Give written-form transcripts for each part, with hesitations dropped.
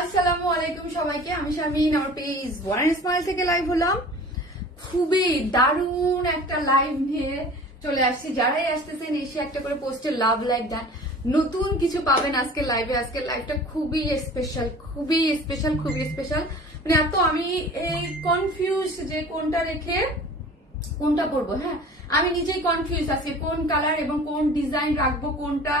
আসসালামু আলাইকুম সবাইকে, আমি শারমিন, আমার পেজ ওয়ান স্মাইল থেকে লাইভ হলাম। খুবই দারুণ একটা লাইভ নিয়ে চলে আসছি। যারাই আসতেছেন এসে একটা করে পোস্টে লাভ লাইক দেন, নতুন কিছু পাবেন আজকে লাইভে। আজকের লাইভটা খুবই স্পেশাল, খুবই স্পেশাল, খুবই স্পেশাল। মানে এত আমি এই কনফিউজ যে কোনটা রেখে কোনটা পরবো। হ্যাঁ, আমি নিজেই কনফিউজ আজকে কোন কালার এবং কোন ডিজাইন রাখবো, কোনটা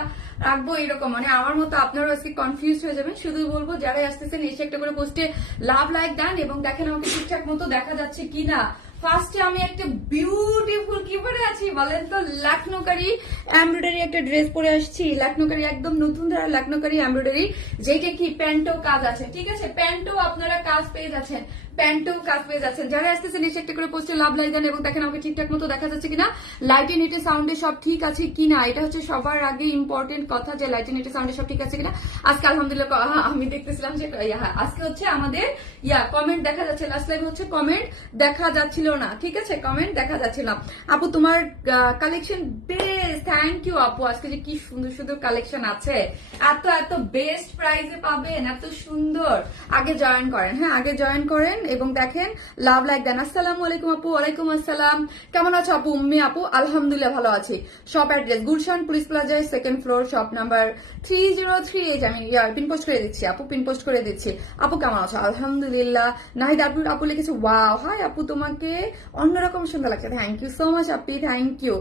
রাখবো, এরকম মানে আমার মতো আপনারাও আজকে কনফিউজ হয়ে যাবেন। শুধু বলবো যারাই আসতেছেন এসে একটা করে পোস্টে লাভ লাইক দেন এবং দেখেন আমাকে ঠিকঠাক মতো দেখা যাচ্ছে কিনা। ফার্স্টে আমি একটা বিউটিফুল কি পরে আছি বলেন তো, লখনৌকারি এমব্রয়ডারি একটা ড্রেস পরে আসছি। লখনৌকারি একদম নতুন ধারা লখনৌকারি এমব্রয়ডারি, যেটা কি প্যান্টও কাজ আছে, ঠিক আছে, প্যান্টও আপনারা কাজ পেয়ে যাচ্ছেন, প্যান্টও কাজ পেয়ে যাচ্ছেন। যারা আসতেছেন এসে একটা করে পোস্টে লাভ লাইক দেন এবং দেখেন আমাকে ঠিকঠাক মতো দেখা যাচ্ছে কিনা, লাইটে নেটে সাউন্ডে সব ঠিক আছে কিনা। এটা হচ্ছে সবার আগে ইম্পর্টেন্ট কথা, যে লাইটে নেটে সাউন্ডে সব ঠিক আছে কিনা। আজকে আলহামদুলিল্লাহ আমি দেখতেছিলাম যে আজকে হচ্ছে আমাদের কমেন্ট দেখা যাচ্ছে, লাস্ট লাইভ হচ্ছে কমেন্ট দেখা যাচ্ছিল না, ঠিক আছে, কমেন্ট দেখা যাচ্ছিল। আপু তোমার কালেকশন বেস্ট, থ্যাংক ইউ আপু। আজকে যে কি সুন্দর সুন্দর কালেকশন আছে, এত এত বেস্ট প্রাইসে পাবেন, এত সুন্দর। আগে জয়েন করেন, হ্যাঁ আগে জয়েন করেন এবং দেখেন লাভ লাইক দেন। আসসালামু আলাইকুম আপু। ওয়ালাইকুম আসসালাম, কেমন আছো আপু? উম্মি আপু আলহামদুলিল্লাহ ভালো আছি। শপ অ্যাড্রেস গুলশান পুলিশ প্লাজায়, সেকেন্ড ফ্লোর, শপ নাম্বার 303। আমি পিন পোস্ট করে দিচ্ছি আপু, পিন পোস্ট করে দিচ্ছি। আপু কেমন আছো? আলহামদুলিল্লাহ। নাহিদ আপু আপু লিখেছে ওয়াও, হাই আপু তোমাকে অন্যরকম সুন্দর লাগছে, thank you so much Api, thank you.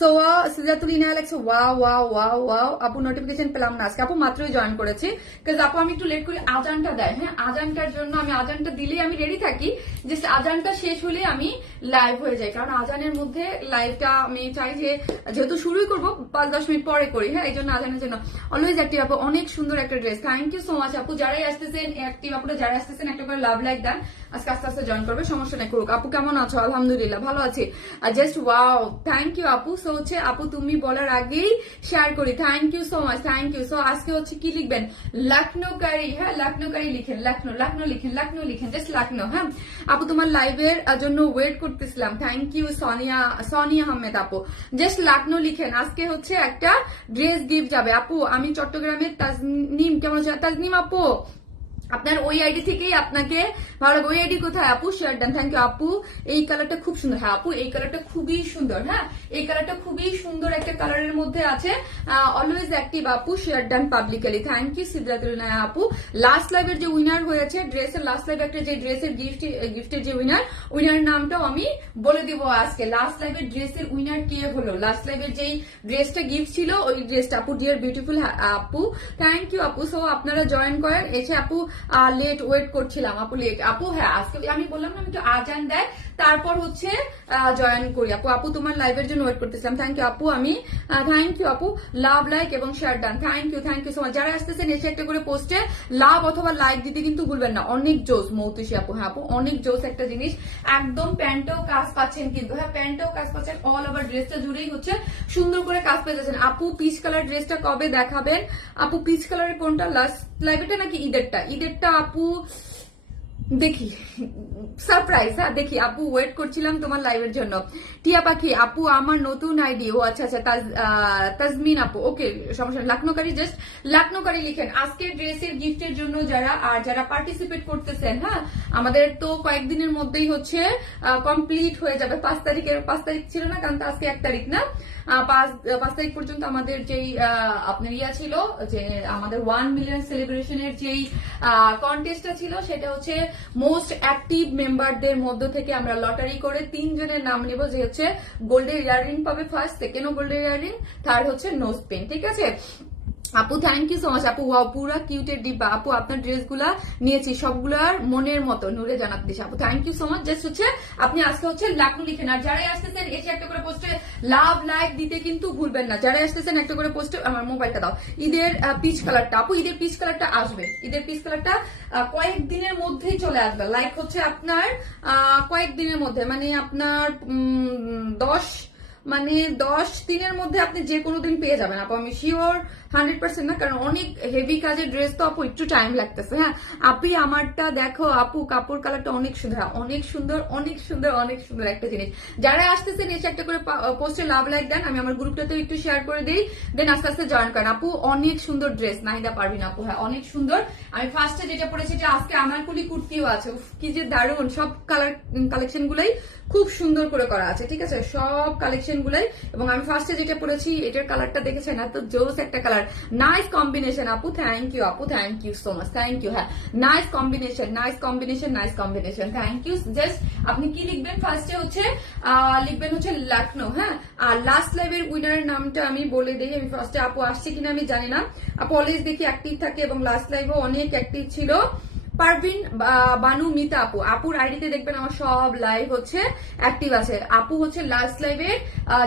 So সিজাতুল ইনা লাগছে ওয়াও ওয়াও ওয়াও ওয়াও। আপু নোটিফিকেশন পেলাম না আজকে, আপু মাত্রই জয়েন করেছি, কাজ আপু আমি একটু লেট করি, আজানটা দেয়, হ্যাঁ আজানটার জন্য আমি আজানটা দিলেই আমি রেডি থাকি, যে আজানটা শেষ হলে আমি লাইভ হয়ে যাই, কারণ আজানের মধ্যে লাইভটা আমি চাই যে যেহেতু শুরুই করবো 5-10 মিনিট পরে করি, হ্যাঁ এই জন্য আজানের জন্য অলওয়েজ অ্যাক্টিভ। আপু অনেক সুন্দর একটা dress, thank you so much আপু। যারাই আসতেছেন অ্যাক্টিভ আপুরা, যারা আসতেছেন একটা করে লাভ লাইক দেন, আজকে আস্তে আস্তে জয়েন করবে, সমস্যা নেই করুক। আপু কেমন আছো? আলহামদুলিল্লাহ ভালো আছি, জাস্ট ওয়াও, থ্যাংক ইউ আপু। সো হচ্ছে আপু তুমি বলার আগেই শেয়ার করি, thank you so much, thank you. So আজকে হচ্ছে কি লিখবেন, লখনৌকারি, হ্যাঁ লখনৌকারি লিখেন, লখনৌ লখনৌ লিখেন, লখনৌ লিখেন, জাস্ট লখনৌ। হ্যাঁ আপু তোমার লাইভের জন্য ওয়েট করতেছিলাম, থ্যাংক ইউ সোনিয়া আহমেদ আপু, জাস্ট লখনৌ লিখেন। আজকে হচ্ছে একটা ড্রেস গিফট যাবে আপু। আমি চট্টগ্রামের তাজনিম, কেমন আছে তাজনিম আপু? আপনার ওই আইডি থেকেই আপনাকে ভালো লাগবে। ওই আইডি কোথায় আপু? শেয়ার ডান, থ্যাংক ইউ আপু। এই কালারটা খুব সুন্দর, হ্যাঁ আপু এই কালারটা খুবই সুন্দর, হ্যাঁ এই কালারটা খুবই সুন্দর একটা কালারের মধ্যে আছে। অলওয়েজ অ্যাক্টিভ আপু, share done publicly, thank you সিদ্ধাতুল আপু। লাস্ট লাইভের যে উইনার হয়েছে ড্রেসের, লাস্ট লাইভ একটা যে ড্রেসের গিফটের যে উইনার নামটাও আমি বলে দিব আজকে। লাস্ট লাইভের ড্রেসের উইনার কে হলো, লাস্ট লাইভের যেই ড্রেসটা গিফট ছিল ওই ড্রেসটা আপু, ডিয়ার বিউটিফুল আপু, থ্যাংক ইউ আপু। সো আপনারা জয়েন করেন এসে আপু, লেট ওয়েট করছিলাম আপু, লেট আপু। হ্যাঁ আজকে আমি বললাম না, আমি একটু আজান দেয় তারপর হচ্ছে জয়েন করি আপু। আপু তোমার লাইভের জন্য ওয়েট করতেছিলাম, থ্যাংক ইউ আপু। আমি থ্যাংক ইউ আপু, লাভ লাইক এবং share done, thank you so much. যারা আসতেছেন এসে একটা করে পোস্টে লাভ অথবা লাইক দিতে কিন্তু ভুলবেন না। অনেক জোস মৌতুষী আপু, হ্যাঁ আপু অনেক জোস একটা জিনিস, একদম প্যান্টেও কাজ পাচ্ছেন কিন্তু, হ্যাঁ প্যান্টেও কাজ পাচ্ছেন, অল ওভার ড্রেসটা জুড়েই হচ্ছে সুন্দর করে কাজ পেয়ে যাচ্ছেন। আপু পিচ কালার ড্রেসটা কবে দেখাবেন আপু? পিচ কালারের কোনটা, লাস্ট লাইভেটা নাকি ঈদেরটা? ঈদেরটা আপু দেখি, সারপ্রাইজ, হ্যাঁ দেখি আপু, ওয়েট করছিলাম তোমার লাইভের জন্য। টিয়া পাখি আপু আমার নতুন আইডি, ও আচ্ছা আচ্ছা, তাজমিন আপু, ওকে সমস্যা। লখনৌকারি, জাস্ট লখনৌকারি লিখেন। আজকে ড্রেসের গিফটের জন্য যারা আর যারা পার্টিসিপেট করতেছেন, হ্যাঁ আমাদের তো কয়েকদিনের মধ্যেই হচ্ছে কমপ্লিট হয়ে যাবে। 5 তারিখ ছিল না, কারণ আজকে 1 তারিখ না, 5 তারিখ পর্যন্ত আমাদের যেই আপনার ছিল, যে আমাদের 1 মিলিয়ন সেলিব্রেশনের যেই কন্টেস্টটা ছিল, সেটা হচ্ছে মোস্ট অ্যাক্টিভ মেম্বারদের মধ্য থেকে আমরা লটারি করে 3 জনের নাম নিব, যে হচ্ছে গোল্ডের ইয়াররিং পাবে ফার্স্ট, সেকেন্ডও গোল্ডের ইয়াররিং, থার্ড হচ্ছে নোজ পেন, ঠিক আছে আপু। থ্যাংক ইউ সো মাচ আপু, ওয়াও পুরা কিউটের ডিব্বা আপু, আপনার ড্রেসগুলা নিয়েছি সবগুলার মনের মতো, নূরে জানাত দিছে আপু, thank you so much. Just হচ্ছে আপনি আজকে হচ্ছে লখনৌ লিখেন, আর যারাই আসতেছেন এসে একটা করে পোস্টে লাভ লাইক দিতে কিন্তু ভুলবেন না। যারাই আসতেছেন একটা করে পোস্টে, আমার মোবাইলটা দাও, ঈদের পিচ কালারটা আপু, ঈদের পিচ কালারটা আসবে, ঈদের পিচ কালারটা কয়েকদিনের মধ্যেই চলে আসবে। লাইক হচ্ছে আপনার কয়েকদিনের মধ্যে, মানে আপনার 10 মানে 10 দিনের মধ্যে আপনি যে কোনো দিন পেয়ে যাবেন আপু, আমি শিওর 100% না, কারণ অনেক হেভি কাজের ড্রেস তো আপু, একটু টাইম লাগতেছে। হ্যাঁ আপনি আমারটা দেখো আপু, কাপড় কালারটা অনেক সুন্দর, অনেক সুন্দর, অনেক সুন্দর, অনেক সুন্দর একটা জিনিস। যারা আসতেছেন এসে একটা করে পোস্টে লাভ লাইক দেন, আমি আমার গ্রুপটাতে একটু শেয়ার করে দিই, দেন আস্তে আস্তে জয়েন করেন আপু। অনেক সুন্দর ড্রেস, নাহিদা পারবিন আপু, হ্যাঁ অনেক সুন্দর। আমি ফার্স্টে যেটা পরেছি যে আজকে আনারকলি কুর্তিও আছে, কি যে দারুণ, সব কালেকশন গুলাই খুব সুন্দর করে করা আছে, ঠিক আছে, সব কালেকশন গুলাই। এবং আমি ফার্স্টে যেটা পরেছি এটার কালারটা দেখেছেন, এত জোস একটা কালার, নাইস কম্বিনেশন আপু, থ্যাংক ইউ আপু, thank you so much, thank you. হ্যাঁ nice combination, nice combination, nice combination, thank you. Just আপনি কি লিখবেন, ফার্স্টে হচ্ছে লিখবেন হচ্ছে লখনৌ। হ্যাঁ আর লাস্ট লাইভের উইনারের নামটা আমি বলে দিই। আমি ফার্স্টে আপু আসছে কিনা আমি জানি না, আপু অলওয়েজ দেখি অ্যাক্টিভ থাকে এবং লাস্ট লাইভও অনেক অ্যাক্টিভ ছিল। পারভিন বানু মিতা আপু, আপুর আইডিতে দেখবেন আমার সব লাইভ হচ্ছে অ্যাক্টিভ আছে। আপু হচ্ছে লাস্ট লাইভে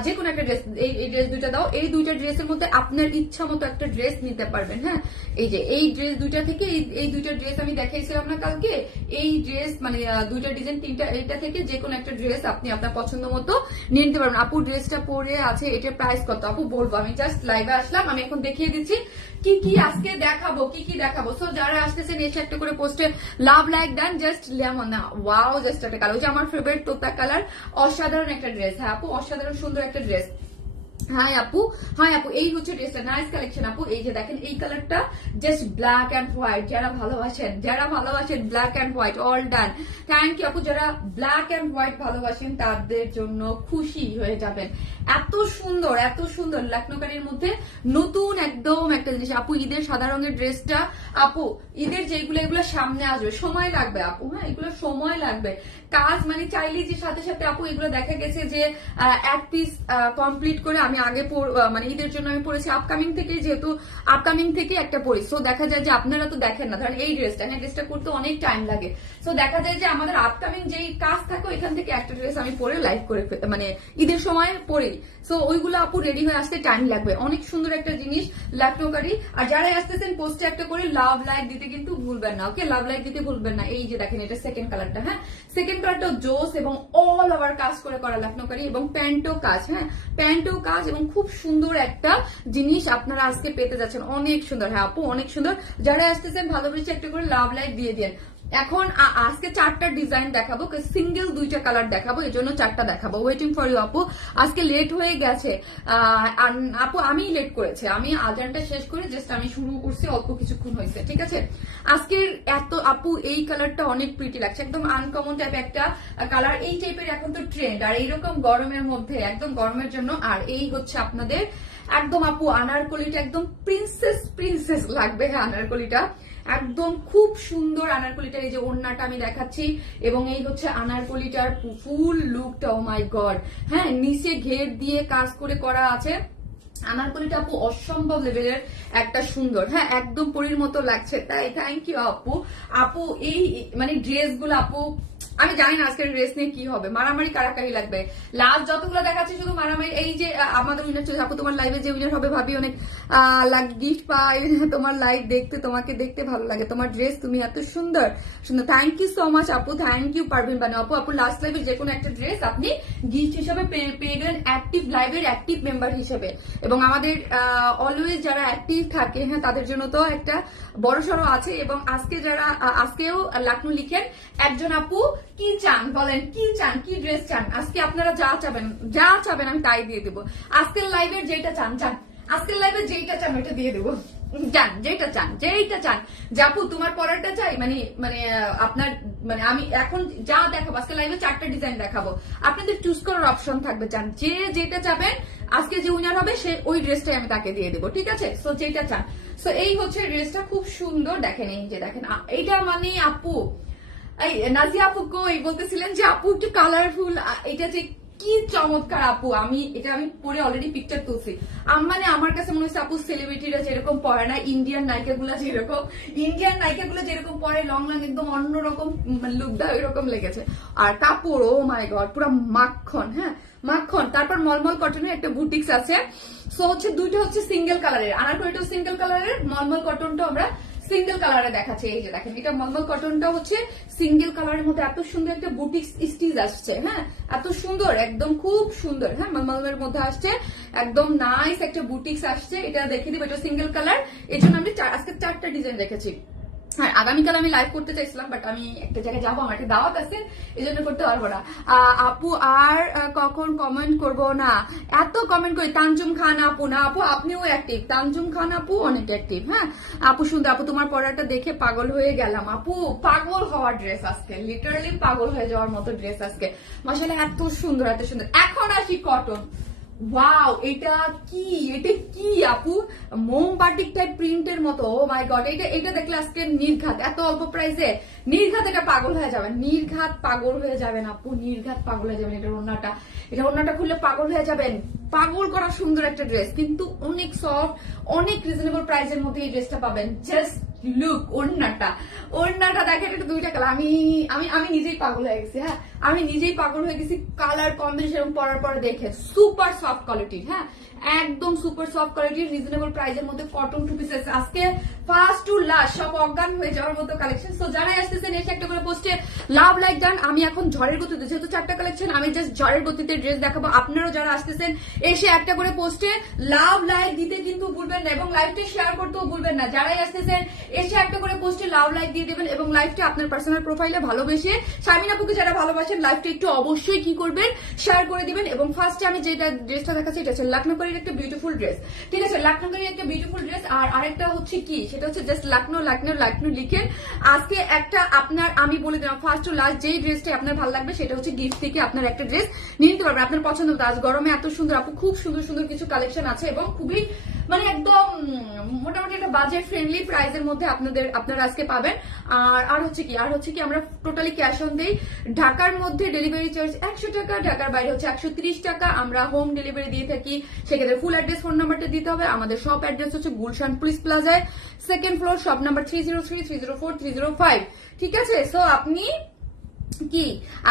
যে কোনো একটা ড্রেস, এই ড্রেস দুইটা দাও, এই দুইটা ড্রেসের মধ্যে আপনার ইচ্ছা মতো একটা ড্রেস নিতে পারবেন। হ্যাঁ এই যে এই ড্রেস দুইটা থেকে এই দুইটা ড্রেস আমি দেখাইছিলাম না কালকে, এই ড্রেস মানে দুইটা ডিজাইন তিনটা, এইটা থেকে যে কোনো একটা ড্রেস আপনি আপনার পছন্দ মতো নিয়ে নিতে পারবেন। আপু ড্রেসটা পরে আছে, এটার প্রাইস কত আপু বলবো, আমি জাস্ট লাইভে আসলাম, আমি এখন দেখিয়ে দিচ্ছি কি কি আজকে দেখাবো, কি কি দেখাবো। সো যারা আসতেছেন এসে একটা করে পোস্টে লাভ লাইক দেন, জাস্ট লেমন না, ওয়াও জাস্ট একটা কালার, ওই যে আমার ফেভারিট তোতা কালার, অসাধারণ একটা ড্রেস। হ্যাঁ আপু অসাধারণ সুন্দর একটা ড্রেস। হাই আপু, হাই আপু, এই হচ্ছে ড্রেসটা, নাইস কালেকশন আপু। এই যে দেখেন এই কালারটা জাস্ট ব্ল্যাক এন্ড হোয়াইট, যারা ভালোবাসেন, যারা ভালোবাসেন black and white, all done, thank you আপু। যারা ব্ল্যাক এন্ড হোয়াইট ভালোবাসেন তাদের জন্য খুশি হয়ে যাবেন, এত সুন্দর, এত সুন্দর লখনৌকারির মধ্যে নতুন একদম একটা জিনিস আপু। ঈদের সাদা রঙের ড্রেসটা আপু, ঈদের যেগুলো এগুলো সামনে আসবে, সময় লাগবে আপু, হ্যাঁ এগুলো সময় লাগবে, কাজ মানে চাইলে যে সাথে সাথে আপু এগুলো দেখা গেছে যে এক পিস কমপ্লিট করে আমি আগে মানে ঈদের জন্য আমি পড়েছি আপকামিং থেকে, যেহেতু আপকামিং থেকে একটা পড়ি, সো দেখা যায় যে আপনারা তো দেখেন না, ধরেন এই ড্রেসটা, হ্যাঁ ড্রেসটা করতে অনেক টাইম লাগে, সো দেখা যায় যে আমাদের আপকামিং যেই কাজ থাকে এখান থেকে একটা ড্রেস আমি পরে লাইভ করে মানে ঈদের সময় পরি, সো ওইগুলো আপু রেডি হয়ে আসতে টাইম লাগবে। অনেক সুন্দর একটা জিনিস লখনৌকারি। আর যারাই আসতেছেন পোস্টে একটা করে লাভ লাইক দিতে কিন্তু ভুলবেন না, ওকে লাভ লাইক দিতে ভুলবেন না। এই যে দেখেন এটা সেকেন্ড কালারটা, হ্যাঁ সেকেন্ড কালারটা জোস এবং অল ওভার কাজ করে করা লখনৌকারি, এবং প্যান্টও কাজ, হ্যাঁ প্যান্টও কাজ, এবং খুব সুন্দর একটা জিনিস আপনারা আজকে পেতে যাচ্ছেন, অনেক সুন্দর। হ্যাঁ আপু অনেক সুন্দর, যারা আসতেছেন ভালোবেসে একটা করে লাভ লাইক দিয়ে দেন। এখন আজকে 4টা ডিজাইন দেখাবো, সিঙ্গেল 2টা কালার দেখাবো, এই জন্য 4টা দেখাবো। ওয়েটিং ফর ইউ আপু, আজকে লেট হয়ে গেছে আপু, আমি লেট করেছি, আমি আজানটা শেষ করে জাস্ট আমি শুরু করছি, অল্প কিছুক্ষণ হয়েছে, ঠিক আছে। আজকের এত আপু এই কালারটা অনেক প্রিটি লাগছে, একদম আনকমন টাইপ একটা কালার, এই টাইপের এখন তো ট্রেন্ড, আর এইরকম গরমের মধ্যে একদম গরমের জন্য। আর এই হচ্ছে আপনাদের একদম আপু আনারকলিটা একদম প্রিন্সেস প্রিন্সেস লাগবে, হ্যাঁ আনারকলিটা একদম খুব সুন্দর। আনারকলিটার এই যে ওড়নাটা আমি দেখাচ্ছি, এবং এই হচ্ছে আনারকলিটার ফুল লুকটা, ও মাই গড, হ্যাঁ নিচে ঘের দিয়ে কাজ করে করা আছে। আনারকলিটা আপু অসম্ভব লেভেলের একটা সুন্দর, হ্যাঁ একদম পরীর মতো লাগছে, তাই থ্যাংক ইউ আপু। আপু এই মানে ড্রেসগুলো আপু, আমি জানি না আজকের ড্রেস নিয়ে কি হবে, মারামারি কারাকারি লাগবে। লাস্ট যতগুলো দেখাচ্ছি শুধু মারামারি। এই যে আমাদের উইনার চলছে আপু, তোমার লাইভে যে উইনার হবে ভাবি অনেক গিফট পাই, তোমার লাইভ দেখতে, তোমাকে দেখতে ভালো লাগে, তোমার ড্রেস, তুমি এত সুন্দর সুন্দর, থ্যাংক ইউ সো মাচ আপু, থ্যাংক ইউ পারভিন বানু আপু। আপু লাস্ট লাইভে যে কোনো একটা ড্রেস আপনি গিফট হিসেবে পেয়ে গেলেন অ্যাক্টিভ লাইভের অ্যাক্টিভ মেম্বার হিসেবে, এবং আমাদের অলওয়েজ যারা অ্যাক্টিভ থাকে, হ্যাঁ তাদের জন্য তো একটা বড় সড়ো আছে। এবং আজকে যারা আজকেও লখনৌ লিখেন একজন আপু, কি চান বলেন, কি চান, কি ড্রেস চান, আজকে আপনারা যা চাবেন আমি তাই দিয়ে দেবো। আজকের লাইভের যেটা চান, আজকের লাইভে যেটা চান ওইটা দিয়ে দেবো, যান যেটা চান, জাপু তোমার পরারটা চাই, মানে মানে আপনার মানে আমি এখন যা দেখাবো, আজকে লাইভে 4টা ডিজাইন দেখাবো, আপনাদের চুজ করার অপশন থাকবে, চান যেটা চাবেন, আজকে যে উইনার হবে সে ওই ড্রেসটাই আমি তাকে দিয়ে দেবো, ঠিক আছে। সো যেটা চান, সো এই হচ্ছে ড্রেসটা, খুব সুন্দর, দেখেন এই যে দেখেন এইটা মানে আপু, এই নাজিয়া আপু কই বলতেছিলেন যে আপু একটু কালারফুল, এটা যে কি চমৎকার আপু, আমি পরে অলরেডি পিকচার তুলছি। মানে আমার কাছে মনে হচ্ছে আপু সেলিব্রিটিরা যেরকম পরে না, ইন্ডিয়ান নায়িকাগুলো যেরকম পরে লং একদম অন্যরকম লুক দেয়, এরকম লেগেছে। আর কাপড় ও মাই গড পুরো মাখন, হ্যাঁ মাখন। তারপর মলমল কটনের একটা বুটিক্স আছে, সো হচ্ছে দুইটা হচ্ছে সিঙ্গেল কালারের, আনারকলিটাও সিঙ্গেল কালারের, মলমল কটনটাও আমরা সিঙ্গেল কালারে দেখাচ্ছে। এই যে দেখেন, এটা মলমল কটনটা হচ্ছে সিঙ্গেল কালারের মধ্যে এত সুন্দর একটা বুটিক স্টিচ আসছে। হ্যাঁ, এত সুন্দর, একদম খুব সুন্দর। হ্যাঁ, মলমলের মধ্যে আসছে, একদম নাইস একটা বুটিক্স আসছে। এটা দেখিয়ে দিব, এটা সিঙ্গেল কালার। এই জন্য আমি আজকে 4টা ডিজাইন রেখেছি। হ্যাঁ, আগামীকাল আমি লাইভ করতে চাইছিলাম, বাট আমি একটা জায়গায় যাবো, আমার একটা দাওয়াত আছে, এই জন্য করতে পারবো না। আপু আর কখন কমেন্ট করব না, এত কমেন্ট করি। তানজুম খান আপু, না আপু আপনিও অ্যাক্টিভ, তানজুম খান আপু অনেক অ্যাক্টিভ। হ্যাঁ আপু, সুন্দর আপু, তোমার পড়াটা দেখে পাগল হয়ে গেলাম। আপু পাগল হওয়ার ড্রেস আজকে, লিটারালি পাগল হয়ে যাওয়ার মতো ড্রেস আজকে, মাশাআল্লাহ এত সুন্দর, এত সুন্দর। এখন আসি কটন। ওয়াও, এটা কি, এটা কি আপু, মোমবাটিক টাইপ প্রিন্টের মতো। ও মাই গড, এটা দেখলে আজকে নির্ঘাত, এত অল্প প্রাইসে নির্ঘাত এটা পাগল হয়ে যাবে, নির্ঘাত পাগল হয়ে যাবেন আপু, নির্ঘাত পাগল হয়ে যাবেন। এটা ওড়নাটা খুললে পাগল হয়ে যাবেন। পাগল করা সুন্দর একটা ড্রেস, কিন্তু অনেক সফট, অনেক রিজনেবল প্রাইসের মধ্যে এই ড্রেসটা পাবেন। জাস্ট লুক, ওড়নাটা দেখেন, এটা 2টা কালার। আমি নিজেই পাগল হয়ে গেছি। হ্যাঁ, আমি নিজেই পাগল হয়ে গেছি কালার কম্বিনেশন পরার পরে দেখে। সুপার সফট কোয়ালিটির, হ্যাঁ একদম সুপার সফট কোয়ালিটির, রিজনেবল প্রাইসের মধ্যে কটন 2 পিসেস আজকে ফার্স্ট টু লাস্ট সব অজ্ঞান হয়ে যাওয়ার মতো কালেকশন। সো যারাই আসতেছেন এসে একটা করে পোস্টে লাভ লাইক ডান। আমি এখন ঝড়ের গতিতে, যেহেতু 4টা কালেকশন, আমি জাস্ট ঝড়ের গতিতে ড্রেস দেখাবো। আপনারাও যারা আসতেছেন এসে একটা করে পোস্টে লাভ লাইক দিতে কিন্তু ভুলবেন না, এবং লাইভটা শেয়ার করতেও ভুলবেন না। যারাই আসতেছেন এসে একটা করে পোস্টে লাভ লাইক দিয়ে দেবেন, এবং লাইভটা আপনার পার্সোনাল প্রোফাইলে ভালোবেসে শারমিন আপুকে যারা ভালোবাসেন লাইভটা একটু অবশ্যই কি করবেন, শেয়ার করে দিবেন। এবং ফার্স্টে আমি যেটা ড্রেসটা দেখাচ্ছি, এটা হচ্ছে লখনৌকারীর একটা বিউটিফুল ড্রেস। ঠিক আছে, লখনৌকারীর একটা বিউটিফুল ড্রেস। আর আরেকটা হচ্ছে কি, সেটা হচ্ছে জাস্ট লখনৌ লিখেন। আজকে একটা আপনার, আমি বলে দিলাম ফার্স্ট টু লাস্ট যেই ড্রেসটা আপনার ভালো লাগবে সেটা হচ্ছে গিফট থেকে আপনার একটা ড্রেস নিয়ে নিতে পারবেন আপনার পছন্দ মতো। আজ গরমে এত সুন্দর আপু, খুব সুন্দর সুন্দর কিছু কালেকশন আছে, এবং খুবই মানে একদম মোটামুটি একটা বাজেট ফ্রেন্ডলি প্রাইসের মধ্যে আপনারা আজকে পাবেন। আর হচ্ছে কি আমরা টোটালি ক্যাশ অন দেই। ঢাকার মধ্যে ডেলিভারি চার্জ 100 টাকা, ঢাকার বাইরে হচ্ছে 130 টাকা। আমরা হোম ডেলিভারি দিয়ে থাকি, সেক্ষেত্রে ফুল অ্যাড্রেস, ফোন নাম্বারটা দিতে হবে। আমাদের শপ অ্যাড্রেস হচ্ছে গুলশান পুলিশ প্লাজায়, 2nd ফ্লোর, শপ নাম্বার 303, 304, 305। ঠিক আছে, সো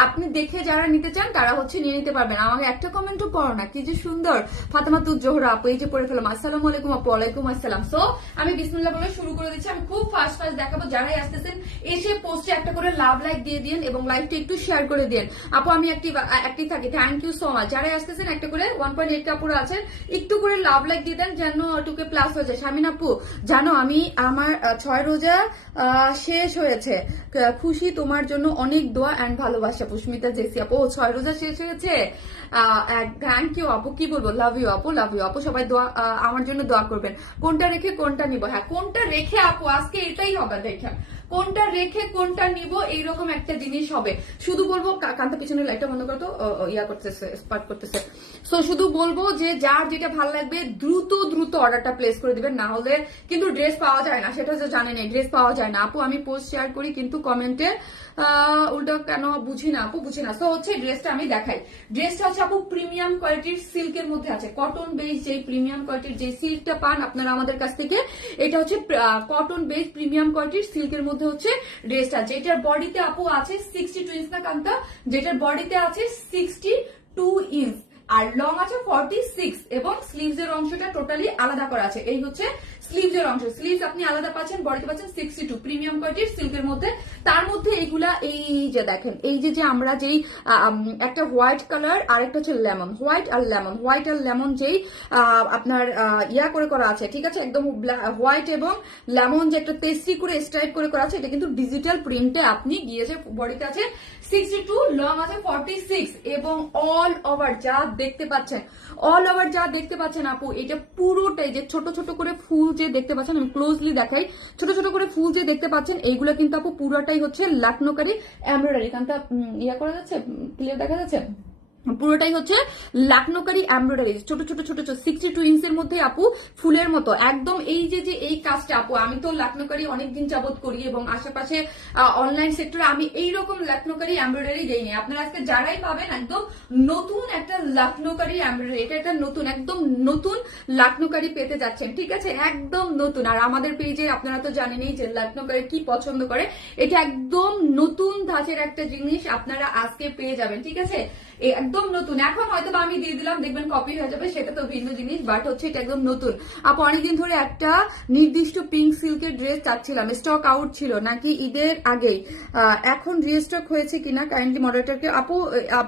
আপনি দেখে যারা নিতে চান তারা হচ্ছে নিয়ে নিতে পারবেন। আমাকে একটা কমেন্টও পড়ো না, কি যে সুন্দর। ফাতেমাতুজ জোহরা আপু, এই যে পড়ে ফেলাম। আসসালামু আলাইকুম আপু। ওয়ালাইকুম আসসালাম। সো আমি বিসমিল্লাহ বলে শুরু করে দিচ্ছি। আমি খুব ফাস্ট দেখাবো। যারাই আসতেছেন এসে পোস্টে একটা করে লাভ লাইক দিয়ে দিন, এবং লাইভটা একটু শেয়ার করে দিন। আপু আমি অ্যাক্টিভ থাকি, থ্যাংক ইউ সো মাচ। যারাই আসতেছেন একটা করে 1.8 কাপুরা আছেন, একটু করে লাভ লাইক দিয়ে দেন যেন 2K প্লাস হয়ে যায়। শামিন আপু জানো আমার 6 রোজা শেষ হয়েছে, খুশি, তোমার জন্য অনেক দোয়া এন্ড ভালোবাসা। পুষ্মিতা জেসি আপু, 6 রোজা শেষ হয়েছে, থ্যাংক ইউ আপু, কি বলবো, লাভ ইউ আপু, লাভ ইউ আপু। সবাই দোয়া আমার জন্য দোয়া করবেন। কোনটা রেখে কোনটা নিব, হ্যাঁ কোনটা রেখে আপু আজকে এটাই হবে, দেখেন কোনটা রেখে কোনটা নিব এইরকম একটা জিনিস হবে। শুধু বলবো, কান্তা পিছনে লাইটটা বন্ধ করতো, ইয়া করতেছে, স্পার্ট করতেছে। সো শুধু বলবো যে যার যেটা ভালো লাগবে দ্রুত অর্ডারটা প্লেস করে দিবেন, না হলে কিন্তু ড্রেস পাওয়া যায় না। সেটা হচ্ছে জানেন, ড্রেস পাওয়া যায় না আপু। আমি পোস্ট শেয়ার করি কিন্তু কমেন্টে উল্টো কেন বুঝি না আপু, বুঝি না। সো হচ্ছে ড্রেসটা আমি দেখাই। ড্রেসটা হচ্ছে আপু প্রিমিয়াম কোয়ালিটির সিল্কের মধ্যে আছে, কটন বেস যে প্রিমিয়াম কোয়ালিটির যে সিল্কটা পান আপনারা আমাদের কাছ থেকে, এটা হচ্ছে কটন বেস প্রিমিয়াম কোয়ালিটির সিল্কের মধ্যে হচ্ছে ড্রেসটা, যেটার বডিতে আপু আছে 62 ইঞ্চ না কান্তা, যেটার বডিতে আছে 62 ইঞ্চ আর লং আছে 46, এবং স্লিভস এর অংশটা টোটালি আলাদা করা আছে। এই হচ্ছে স্লিভস এর অংশ, স্লিভস আপনি আলাদা পাচ্ছেন, বডিতে পাচ্ছেন 62 প্রিমিয়াম কোয়ালিটির সিল্কের মধ্যে। তার মধ্যে এইগুলা এই যে দেখেন, এই যে আমরা যেই একটা হোয়াইট কালার আর একটা হচ্ছে লেমন, হোয়াইট আর লেমন যেই আপনার ইয়া করে করা আছে, ঠিক আছে, একদম হোয়াইট এবং লেমন যে একটা পেস্ট্রি করে স্ট্রাইপ করে করা আছে, এটা কিন্তু ডিজিটাল প্রিন্টে আপনি গিয়েছে, বডিতে আছে 62, লং আছে 46, এবং অল ওভার যা দেখতে পাচ্ছেন আপু, এটা পুরোটাই যে ছোট ছোট করে ফুল যে দেখতে পাচ্ছেন, আমি ক্লোজলি দেখাই, ছোট ছোট করে ফুল যে দেখতে পাচ্ছেন, এইগুলা কিন্তু আপু পুরোটাই হচ্ছে লখনৌকারী এমব্রয়ডারি। কারণটা ইয়া করা যাচ্ছে, ক্লিয়ার দেখা যাচ্ছে, পুরোটাই হচ্ছে লখনৌকারী এমব্রয়ডারি, ছোট 62 ইঞ্চের মধ্যে আপু ফুলের মতো একদম। এই যে এই কাজটা আপু, আমি তো লখনৌকারী অনেকদিন যাবত করি, এবং আশেপাশে অনলাইন সেক্টরে আমি এইরকম লখনৌকারী এমব্রয়ডারি দেইনি। আপনারা আজকে যারাই পাবেন একদম নতুন একটা লখনৌকারী এমব্রয়ডারি, এটা একটা নতুন, একদম নতুন লখনৌকারী পেতে যাচ্ছেন, ঠিক আছে, একদম নতুন। আর আমাদের পেজে আপনারা তো জানেনই যে লখনৌকারী কি পছন্দ করে, এটা একদম নতুন ধাঁচের একটা জিনিস আপনারা আজকে পেয়ে যাবেন, ঠিক আছে। একদম নতুন। এখন হয়তো আমি দিয়ে দিলাম, দেখবেন কপি হয়ে যাবে, সেটা তো ভিন্ন জিনিস, বাট হচ্ছে এটা একদম নতুন। আপু অনেকদিন ধরে একটা নির্দিষ্ট পিঙ্ক সিল্কের ড্রেস চাচ্ছিলাম, স্টক আউট ছিল নাকি ঈদের আগেই, এখন রিস্টক হয়েছে কিনা কাইন্ডলি মডারেটরকে আপু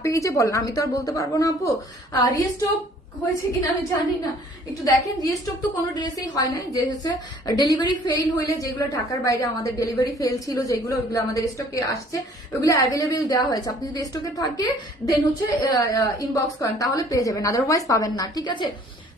পেজে বলেন। আমি তো আর বলতে পারবো না আপু রিস্টক হয়েছে কিনা আমি জানি না, একটু দেখেন। রিস্টক তো কোনো ড্রেসেই হয় না, যে হচ্ছে ডেলিভারি ফেল হইলে যেগুলো ঢাকার বাইরে আমাদের ডেলিভারি ফেল ছিল যেগুলো, ওইগুলো আমাদের স্টকে আসছে, ওইগুলো অ্যাভেলেবেল দেওয়া হয়েছে। আপনি যদি স্টকে থাকে দেন হচ্ছে ইনবক্স করেন তাহলে পেয়ে যাবেন, আদারওয়াইজ পাবেন না, ঠিক আছে।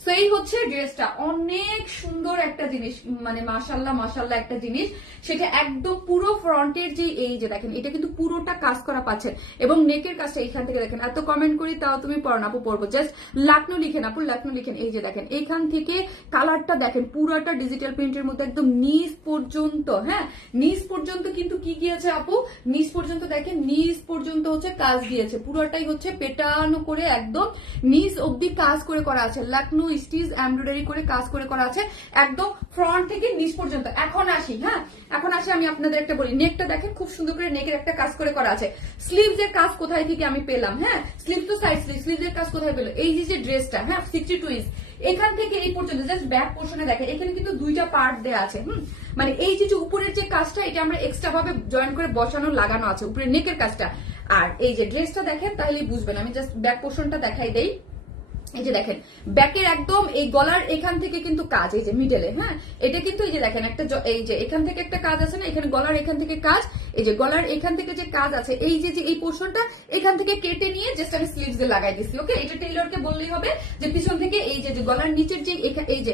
তো এই হচ্ছে ড্রেসটা, অনেক সুন্দর একটা জিনিস, মানে মাশাল্লাহ মাশাল্লাহ একটা জিনিস। সেটা একদম পুরো ফ্রন্টের যে এই যে দেখেন, এটা কিন্তু পুরোটা কাজ করা পাচ্ছেন, এবং নেকের কাজটা এইখান থেকে দেখেন। এত কমেন্ট করি তাও তুমি পড়ো না আপু, পড়বো, জাস্ট লাকনো লিখেন আপু, লাকনো লিখেন। এই যে দেখেন এইখান থেকে কালারটা দেখেন, পুরোটা ডিজিটাল প্রিন্টের মধ্যে একদম নিচ পর্যন্ত, হ্যাঁ নিচ পর্যন্ত কিন্তু কি গিয়েছে আপু, নিচ পর্যন্ত দেখেন, নিচ পর্যন্ত হচ্ছে কাজ দিয়েছে, পুরোটাই হচ্ছে পেটানো করে একদম নিচ অব্দি কাজ করে করা আছে, লাকনো স্টিচ এমব্রয়ডারি করে কাজ করে করা আছে একদম ফ্রন্ট থেকে নিচ পর্যন্ত। এখন আসি, হ্যাঁ এখন আসি, আমি আপনাদের একটা বলি, নেকটা দেখেন খুব সুন্দর করে নেকের একটা কাজ করে করা আছে। স্লিভস এর কাজ কোথায় থেকে আমি পেলাম, হ্যাঁ স্লিভ তো সাইড স্লিভ, স্লিভস এর কাজ কোথায় পেলো, এই যে ড্রেসটা, হ্যাঁ 62 ইঞ্চ, এখান থেকে এই পর্যন্ত জাস্ট ব্যাক পোর্শনে দেখেন, এখানে কিন্তু দুইটা পার্ট দেওয়া আছে, মানে এই যে উপরের যে কাজটা এটা আমরা এক্সট্রা ভাবে জয়েন করে বসানো লাগানো আছে উপরে নেকের কাজটা। আর এই যে ড্রেসটা দেখেন তাহলেই বুঝবেন, আমি জাস্ট ব্যাক পোর্শনটা দেখাই দেই। এই যে দেখেন ব্যাকের একদম এই গলার এখান থেকে কিন্তু কাজ, এই যে মিডলে, হ্যাঁ এটা কিন্তু এই যে দেখেন একটা, এই যে এখান থেকে একটা কাজ আছে না, এখানে গলার এখান থেকে কাজ, এই যে গলার এখান থেকে যে কাজ আছে, এই যে এই পোর্শনটা এখান থেকে কেটে নিয়ে জাস্ট আমি স্লিভস এ লাগাই দিছি। ওকে, এটা টেইলরকে বললেই হবে যে পিছন থেকে এই যে গলার নিচের যে এই যে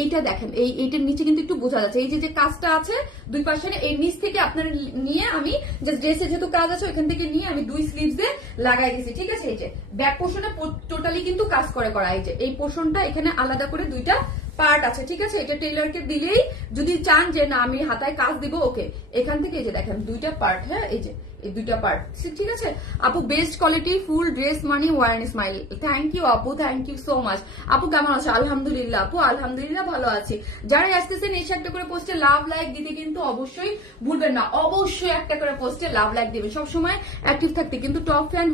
এইটা দেখেন, এইটার নিচে কিন্তু একটু বোঝা যাচ্ছে, এই যে কাজটা আছে দুই পাশে, এই নিচ থেকে আপনার নিয়ে আমি জাস্ট ড্রেসে যেহেতু কাজ আছে ওইখান থেকে নিয়ে আমি দুই স্লিভস এ লাগাই দিছি, ঠিক আছে। এই যে ব্যাক পোর্শনে টোটালি কিন্তু কাজ করে করা, এই যে এই পোর্শনটা এখানে আলাদা করে দুইটা পার্ট আছে, ঠিক আছে। এটা টেইলরকে দিলেই, যদি চান যে না আমি হাতায় কাজ দিব, ওকে, এখান থেকে এই যে দেখেন দুইটা পার্ট, হ্যাঁ এই যে এই দুইটা পার্ট, ঠিক আছে আপু। Best quality full dress money war and smile, thank you আপু, থ্যাংক ইউ সো মাচ। আপু কেমন আছো? আলহামদুলিল্লাহ আপু, আলহামদুলিল্লাহ ভালো আছি। যারা আসতেছেন এসে একটা করে পোস্টে লাভ লাইক দিতে কিন্তু অবশ্যই ভুলবেন না, অবশ্যই একটা করে পোস্টে লাভ লাইক দিবেন, সবসময় অ্যাক্টিভ থাকতে, কিন্তু টপ ফ্যান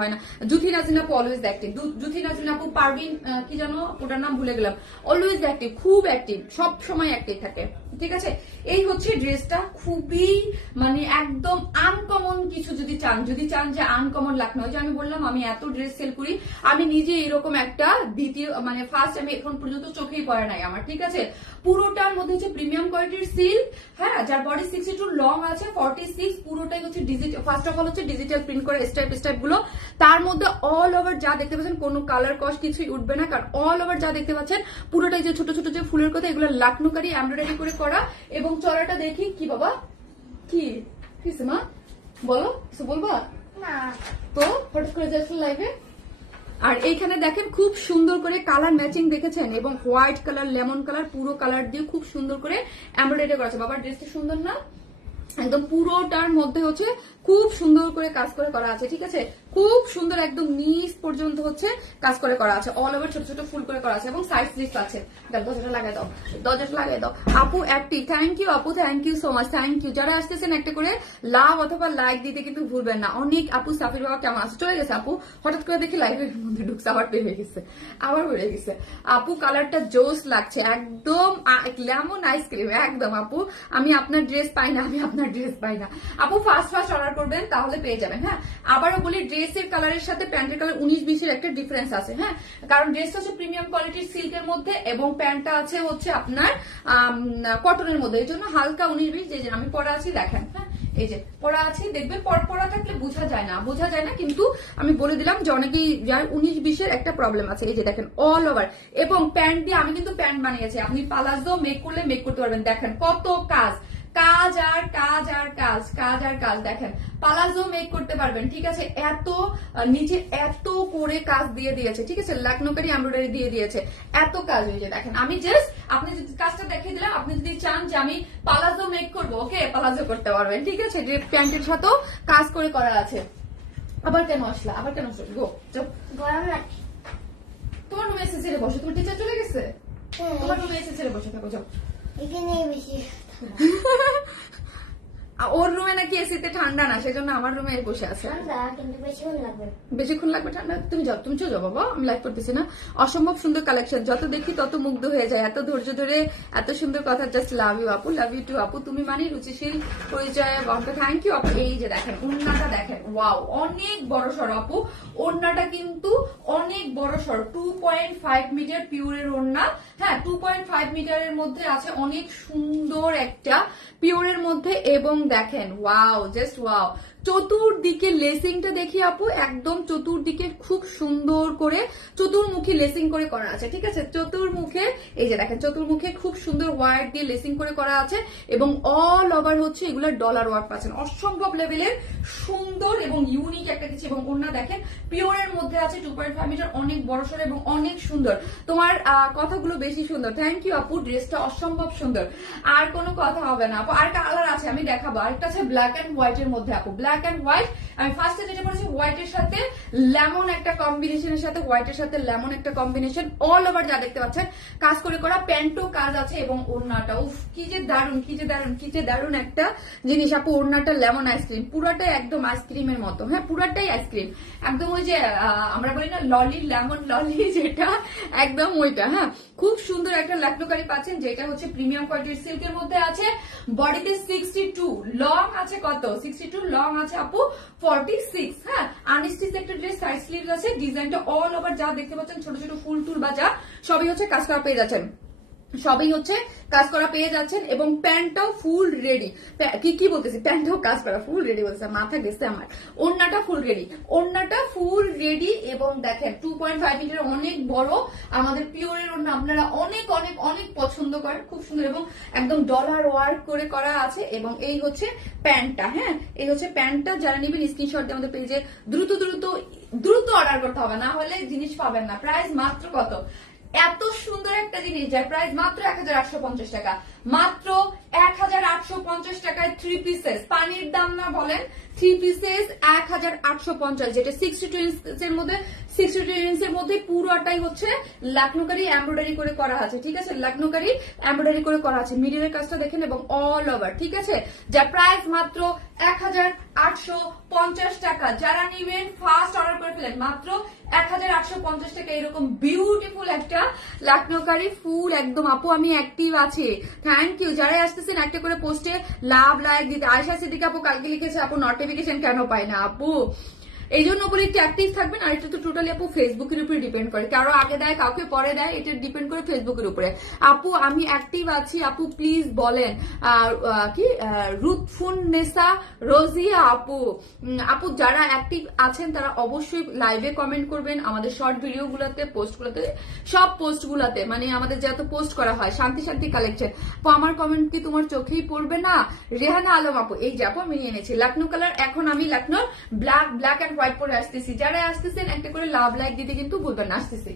হয় না। জুথি নাজিন আপু অলওয়েজ অ্যাক্টিভ, জুথি নাজিন আপু, পারভিন কি জানো ওটার নাম ভুলে গেলাম, অলওয়েজ অ্যাক্টিভ, খুব অ্যাক্টিভ, সব সময় অ্যাক্টিভ থাকে, ঠিক আছে। এই হচ্ছে ড্রেসটা, খুবই মানে একদম আনকমন কিছু, যদি চান যে আনকমন লাগবে, ওই যে আমি বললাম আমি এত ড্রেস সেল করি, আমি নিজে এরকম একটা দ্বিতীয় মানে ফার্স্ট আমি এখন পর্যন্ত চোখেই পড়ে নাই আমার, ঠিক আছে। পুরোটার মধ্যে হচ্ছে প্রিমিয়াম কোয়ালিটির সিল্ক, হ্যাঁ যার বডি 62 লং আছে 46, পুরোটাই হচ্ছে ডিজিটাল, ফার্স্ট অফ অল হচ্ছে ডিজিটাল প্রিন্ট করে স্টাইপ গুলো, তার মধ্যে অল ওভার যা দেখতে পাচ্ছেন কোনো কালার কস্ট কিছুই উঠবে না, কারণ অল ওভার যা দেখতে পাচ্ছেন পুরোটাই যে ছোট ছোট যে ফুলের কথা, এগুলো লাকনোকারি এমব্রয়ডারি করে করা। এবং চড়াটা দেখি কি বাবা, কি মা বলো, কিছু বলবা না তো, হঠাৎ করে যাচ্ছ লাইভে। আর এইখানে দেখেন খুব সুন্দর করে কালার ম্যাচিং দেখেছেন, এবং হোয়াইট কালার, লেমন কালার, পুরো কালার দিয়ে খুব সুন্দর করে এমব্রয়ডারি করা আছে। বাবার ড্রেসটা সুন্দর না, একদম পুরোটার মধ্যে হচ্ছে খুব সুন্দর করে কাজ করে করা আছে, ঠিক আছে। খুব সুন্দর একদম নিচ পর্যন্ত হচ্ছে কাজ করে করা আছে, অল ওভার ছোট ছোট ফুল করে করা আছে, এবং সাইড স্লিভ আছে। দরজাটা লাগাই দাও, দরজাটা লাগাই দাও আপু। অ্যাক্টিভ, থ্যাংক ইউ আপু, thank you so much, thank you. যারা আসতেছেন একটা করে লাভ অথবা লাইক দিতে কিন্তু ভুলবেন না। অনেক আপু, সাফির বাবা কেমন আছে? চলে গেছে আপু, হঠাৎ করে দেখি লাইভের মধ্যে ঢুকছে, আবার বের হয়ে গেছে, আবার বেড়ে গেছে। আপু কালারটা জোস লাগছে, একদম লেমন আইসক্রিম, একদম আপু। আমি আপনার ড্রেস পাই না, আমি আপনার ড্রেস পাই না আপু। ফার্স্ট অর্ডার করবেন তাহলে পেয়ে যাবেন, হ্যাঁ। আবারও বলি, ড্রেসের কালারের সাথে প্যান্টের কালার 19-20 একটা ডিফারেন্স আছে, হ্যাঁ, কারণ ড্রেসটা হচ্ছে প্রিমিয়াম কোয়ালিটির সিল্কের মধ্যে এবং প্যান্টটা আছে হচ্ছে আপনার কটনের মধ্যে, এই জন্য হালকা 19-20, যে আমি পরা আছি দেখেন, হ্যাঁ এই যে পরা আছি, দেখবেন পরা থাকলে বোঝা যায় না, কিন্তু আমি বলে দিলাম যে অনেকেই যার 19-20 একটা প্রবলেম আছে। এই যে দেখেন অল ওভার, এবং প্যান্ট দিয়ে আমি কিন্তু প্যান্ট বানিয়েছি, আপনি পালাজো মেক করলে মেক করতে পারবেন। দেখেন কত কাজ, কাজ আর কাজ আর কাজ, কাজ আর কাজ, দেখেন পালাজো মেক করতে পারবেন, ঠিক আছে। এত নিচে এত করে কাজ দিয়ে দিয়েছে, ঠিক আছে, লাকনোকারি এমব্রয়ডারি দিয়ে দিয়েছে, এত কাজ হয়েছে। দেখেন আমি জাস্ট আপনি যদি কাজটা দেখিয়ে দিলাম, আপনি যদি চান যে আমি পালাজো মেক করবো, ওকে পালাজো করতে পারবেন, ঠিক আছে। যে প্যান্টের সাথেও কাজ করে করা আছে। আবার কেন আসলা, গো গরম লাগছে। তোমার রুমে এসে ছেড়ে বসো, তোমার টিচার চলে গেছে, তোমার রুমে এসে ছেড়ে বসে থাকো, যাও। এখানে বেশি ওর রুমে নাকি এসিতে ঠান্ডা না, সেজন্য আমার রুমে বসে আছে। বেশিক্ষণ লাগবে ঠান্ডা? তুমি যাও, তুমি চলে যাও বাবা, আমি লাইভ করতেছি না। অসম্ভব সুন্দর কালেকশন, যত দেখি তত মুগ্ধ হয়ে যায়, এত ধৈর্য ধরে এত সুন্দর কথা। জাস্ট লাভ ইউ আপু, লাভ ইউ টু আপু, তুমি মানে রুচিশীল পরিচয়। থ্যাংক ইউ আপু। এই যে দেখেন ওড়নাটা দেখেন, ওয়াও অনেক বড় সড় আপু, ওড়নাটা কিন্তু অনেক বড় সড়, 2.5 মিটার পিওরের ওড়না। হ্যাঁ 2.5 মিটারের মধ্যে আছে, অনেক সুন্দর একটা পিওরের মধ্যে। এবং দেখেন ওয়াও, জাস্ট ওয়াও, চতুর্দিকে লেসিংটা দেখি আপু, একদম চতুর্দিকে খুব সুন্দর করে চতুর্মুখী লেসিং করে করা আছে, ঠিক আছে। চতুর্মুখে এই যে দেখেন, চতুর্মুখে খুব সুন্দর ওয়ার দিয়ে লেসিং করে করা আছে এবং অল ওভার হচ্ছে এগুলো ডলার ওয়ার্ক পাচ্ছেন। অসম্ভব লেভেলের সুন্দর এবং ইউনিক একটা কিছু। এবং ওনা দেখেন পিওরের মধ্যে আছে, 2.5 মিটার, অনেক বড়সড় এবং অনেক সুন্দর। তোমার কথাগুলো বেশি সুন্দর। থ্যাংক ইউ আপু, ড্রেসটা অসম্ভব সুন্দর। আর কোনো কথা হবে না আপু, আর কালার আছে আমি দেখাবো। আরেকটা আছে ব্ল্যাক এন্ড হোয়াইট এর মধ্যে আপু, ব্ল্যাক এন্ড হোয়াইট। আমি ফার্স্টে যেটা করেছি হোয়াইট এর সাথে লেমন একটা কম্বিনেশনের সাথে, হোয়াইট এর সাথে লেমন একটা কম্বিনেশন, অল ওভার যা দেখতে পাচ্ছেন কাজ করে করা, প্যান্টও কাজ আছে এবং ওড়নাটা উফ কি যে দারুন, কি যে দারুন, কি যে দারুন একটা জিনিস আপু। ওড়নাটা লেমন আইসক্রিম, পুরাটাই একদম আইসক্রিমের মতো। হ্যাঁ পুরাটাই আইসক্রিম, একদম ওই যে আমরা বলি না ললি, লেমন ললি, যেটা একদম ওইটা। হ্যাঁ খুব সুন্দর একটা লাকনোকারি পাচ্ছেন, যেটা হচ্ছে প্রিমিয়াম কোয়ালিটির সিল্কের মধ্যে আছে। বডিতে 62, লং আছে কত 62, লং আছে আপু 46। হ্যাঁ আনস্টিচ একটা ড্রেস, সাইড স্লিভ আছে, ডিজাইনটা অল ওভার যা দেখতে পাচ্ছেন ছোট ছোট ফুল টুল বা যা সবই হচ্ছে কাজ করা পেয়ে যাচ্ছেন, সবই হচ্ছে কাজ করা পেয়ে যাচ্ছেন। এবং প্যান্টটাও ফুল রেডি, কি বলতেছি, প্যান্টটাও কাজ করা ফুল রেডি বলছে, মাথা গেছে আমার। ওড়নাটা ফুল রেডি, ওড়নাটা ফুল রেডি। এবং দেখেন 2.5 মিটার, অনেক বড় আমাদের পিওরের ওড়না, আপনারা অনেক অনেক অনেক পছন্দ করেন, খুব সুন্দর এবং একদম ডলার ওয়ার্ক করে করা আছে। এবং এই হচ্ছে প্যান্টটা। হ্যাঁ এই হচ্ছে প্যান্টটা, যারা নেবেন স্ক্রিনশট দিয়ে আমাদের পেজে দ্রুত দ্রুত দ্রুত অর্ডার করতে হবে, না হলে জিনিস পাবেন না। প্রাইস মাত্র কত, এত সুন্দর একটা জিনিস যার প্রাইস মাত্র 1850 টাকা, মাত্র 1850 টাকায় 3 পিসেস। পানির দাম না বলেন, 3 পিসেস 1850, যেটা 62 ইঞ্চের মধ্যে, 62 ইঞ্চের মধ্যে পুরোটাই হচ্ছে লাকনোকারি এমব্রয়ডারি করে করা আছে, ঠিক আছে। লাকনোকারি এমব্রয়ডারি করে করা আছে, মিডিলের কাজটা দেখেন এবং অল ওভার, ঠিক আছে। যার প্রাইস মাত্র 1850 টাকা। যারা নিবেন ফার্স্ট অর্ডার করে ফেলেন, মাত্র 1850 টাকা। এরকম বিউটিফুল একটা লাকনোকারি ফুল একদম আপু, আমি অ্যাক্টিভ আছি। থ্যাংক ইউ যারা আসতেছেন একটা করে পোস্টে লাভ লাইক দিতে। আয়শা সিদ্দিকা আপু কালকে লিখেছে আপু নোটিফিকেশন কেন পাই না আপু, এই জন্য বলি একটু অ্যাক্টিভ থাকবেন। আর এটা তো টোটালি আপু ফেসবুকের উপরে ডিপেন্ড করে, কারো আগে দেয় কাউকে পরে দেয়, এটা ডিপেন্ড করে ফেসবুকের উপরে। আপু আমি অ্যাক্টিভ আছি আপু, প্লিজ বলেন। কি রুৎফুন্নেসা রোজিয়া আপু, আপু যারা অ্যাক্টিভ আছেন তারা অবশ্যই লাইভে কমেন্ট করবেন, আমাদের শর্ট ভিডিও গুলাতে, পোস্ট গুলাতে, সব পোস্ট গুলাতে, মানে আমাদের যত পোস্ট করা হয় শান্তি শান্তি কালেকশন। আপু আমার কমেন্ট কি তোমার চোখেই পড়বে না? রেহানা আলম আপু, এই যে আপু আমি নিয়ে এনেছি লাকনো কালার। এখন আমি লাকনোর ব্ল্যাক এন্ড হোয়াইট পরে আসতেছি। যারা আসতেছেন একটা করে লাভ লাইক দিতে কিন্তু ভুলবেন না। আসতেছি।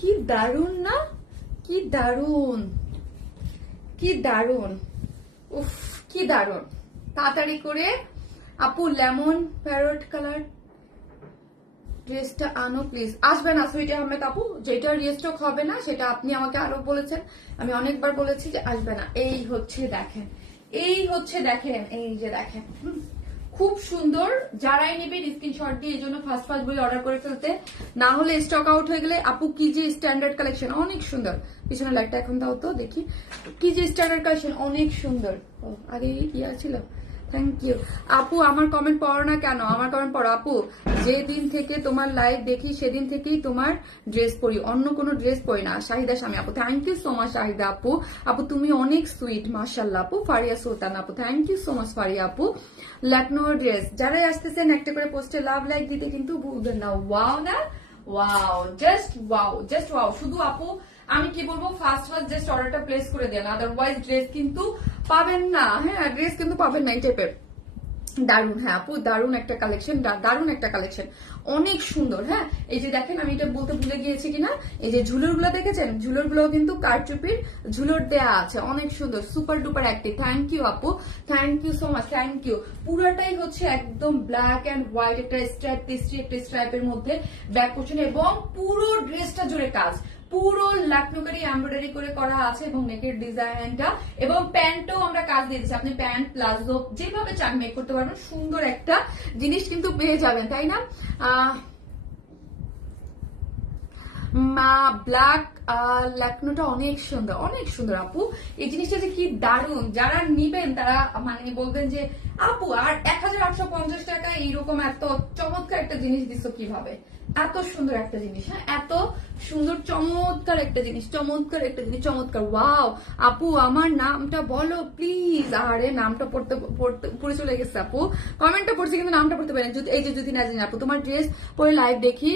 কি দারুন না, কি দারুন, কি দারুন, উফ কি দারুন। তাড়াতাড়ি করে আপু লেমন প্যারট কালার ড্রেসটা আনো প্লিজ। আসবে না সুইট আহমেদ আপু, যেটা রিস্টক হবে না সেটা আপনি আমাকে আরো বলেছেন, আমি অনেকবার বলেছি যে আসবে না। এই হচ্ছে দেখেন, এই হচ্ছে দেখেন, এই যে দেখেন খুব সুন্দর। যারাই নেবেন স্ক্রিনশট দিয়ে, এই জন্য ফার্স্ট বলে অর্ডার করে ফেলতে, না হলে স্টক আউট হয়ে গেলে। আপু কি যে স্ট্যান্ডার্ড কালেকশন, অনেক সুন্দর। পিছনে লাইটটা এখন দাও তো দেখি, কি যে স্ট্যান্ডার্ড কালেকশন, অনেক সুন্দর। আগে ইয়া ছিল। থ্যাংক ইউ আপু। আমার কমেন্ট পড়ো না কেন? আমার কমেন্ট পড়ো আপু। যেদিন থেকে তোমার লাইভ দেখি সেদিন থেকেই তোমার ড্রেস পরি, অন্য কোনো ড্রেস পরি না। শাহিদা স্বামী আপু, thank you so much Shahida আপু। আপু তুমি অনেক সুইট, মাশাআল্লাহ আপু। ফারিয়া সুলতান আপু, thank you so much Faria আপু। লখনৌ ড্রেস, যারাই আসতেছেন একটা করে পোস্টে লাভ লাইক দিতে কিন্তু ভুলবেন না। ওয়াও না, wow, just wow, just wow. শুধু আপু আমি কি বলবো, ফার্স্ট জাস্ট অর্ডারটা প্লেস করে দেন, আদারওয়াইজ ড্রেস কিন্তু পাবেন না। হ্যাঁ, ড্রেস কিন্তু পাবেন না এই টাইপের। দারুন, হ্যাঁ আপু, দারুন একটা কালেকশন, দারুন একটা কালেকশন, অনেক সুন্দর। হ্যাঁ, এই যে দেখেন, আমি এটা বলতে ভুলে গিয়েছি কিনা, এই যে ঝুলোর গুলো দেখেছেন, ঝুলোর গুলো কিন্তু কারচুপির ঝুলোর দেয়া আছে, অনেক সুন্দর, super duper active. Thank you আপু, thank you so much, thank you. পুরোটাই হচ্ছে একদম ব্ল্যাক অ্যান্ড হোয়াইট, একটা স্ট্রাইপ পেস্ট্রি, একটা স্ট্রাইপের মধ্যে ব্যাক পোর্শন, এবং পুরো ড্রেসটা জুড়ে কাজ, পুরো লাকনুকারি এমব্রয়ডারি করে করা আছে, এবং নেকের ডিজাইনটা এবং প্যান্টও আমরা কাজ দিয়ে দিচ্ছি। আপনি প্যান্ট প্লাজো যেভাবে চান মেক করতে পারবেন, সুন্দর একটা জিনিস কিন্তু পেয়ে যাবেন, তাই না? ব্ল্যাক লাকনোটা অনেক সুন্দর, অনেক সুন্দর আপু। এই জিনিসটা যে কি দারুণ, যারা নিবেন তারা মানে বলবেন যে আপু আর 1850 টাকা এইরকম এত চমৎকার একটা জিনিস দিচ্ছ কিভাবে? এত সুন্দর একটা জিনিস, হ্যাঁ এত সুন্দর, চমৎকার একটা জিনিস, চমৎকার একটা জিনিস, চমৎকার। ওয়াও আপু, আমার নামটা বলো প্লিজ। আরে নামটা পড়ে চলে গেছে আপু, কমেন্টটা পড়ছি কিন্তু নামটা পড়তে পারেন। এই যে জুথি নাজিন আপু, তোমার ড্রেস পরে লাইভ দেখি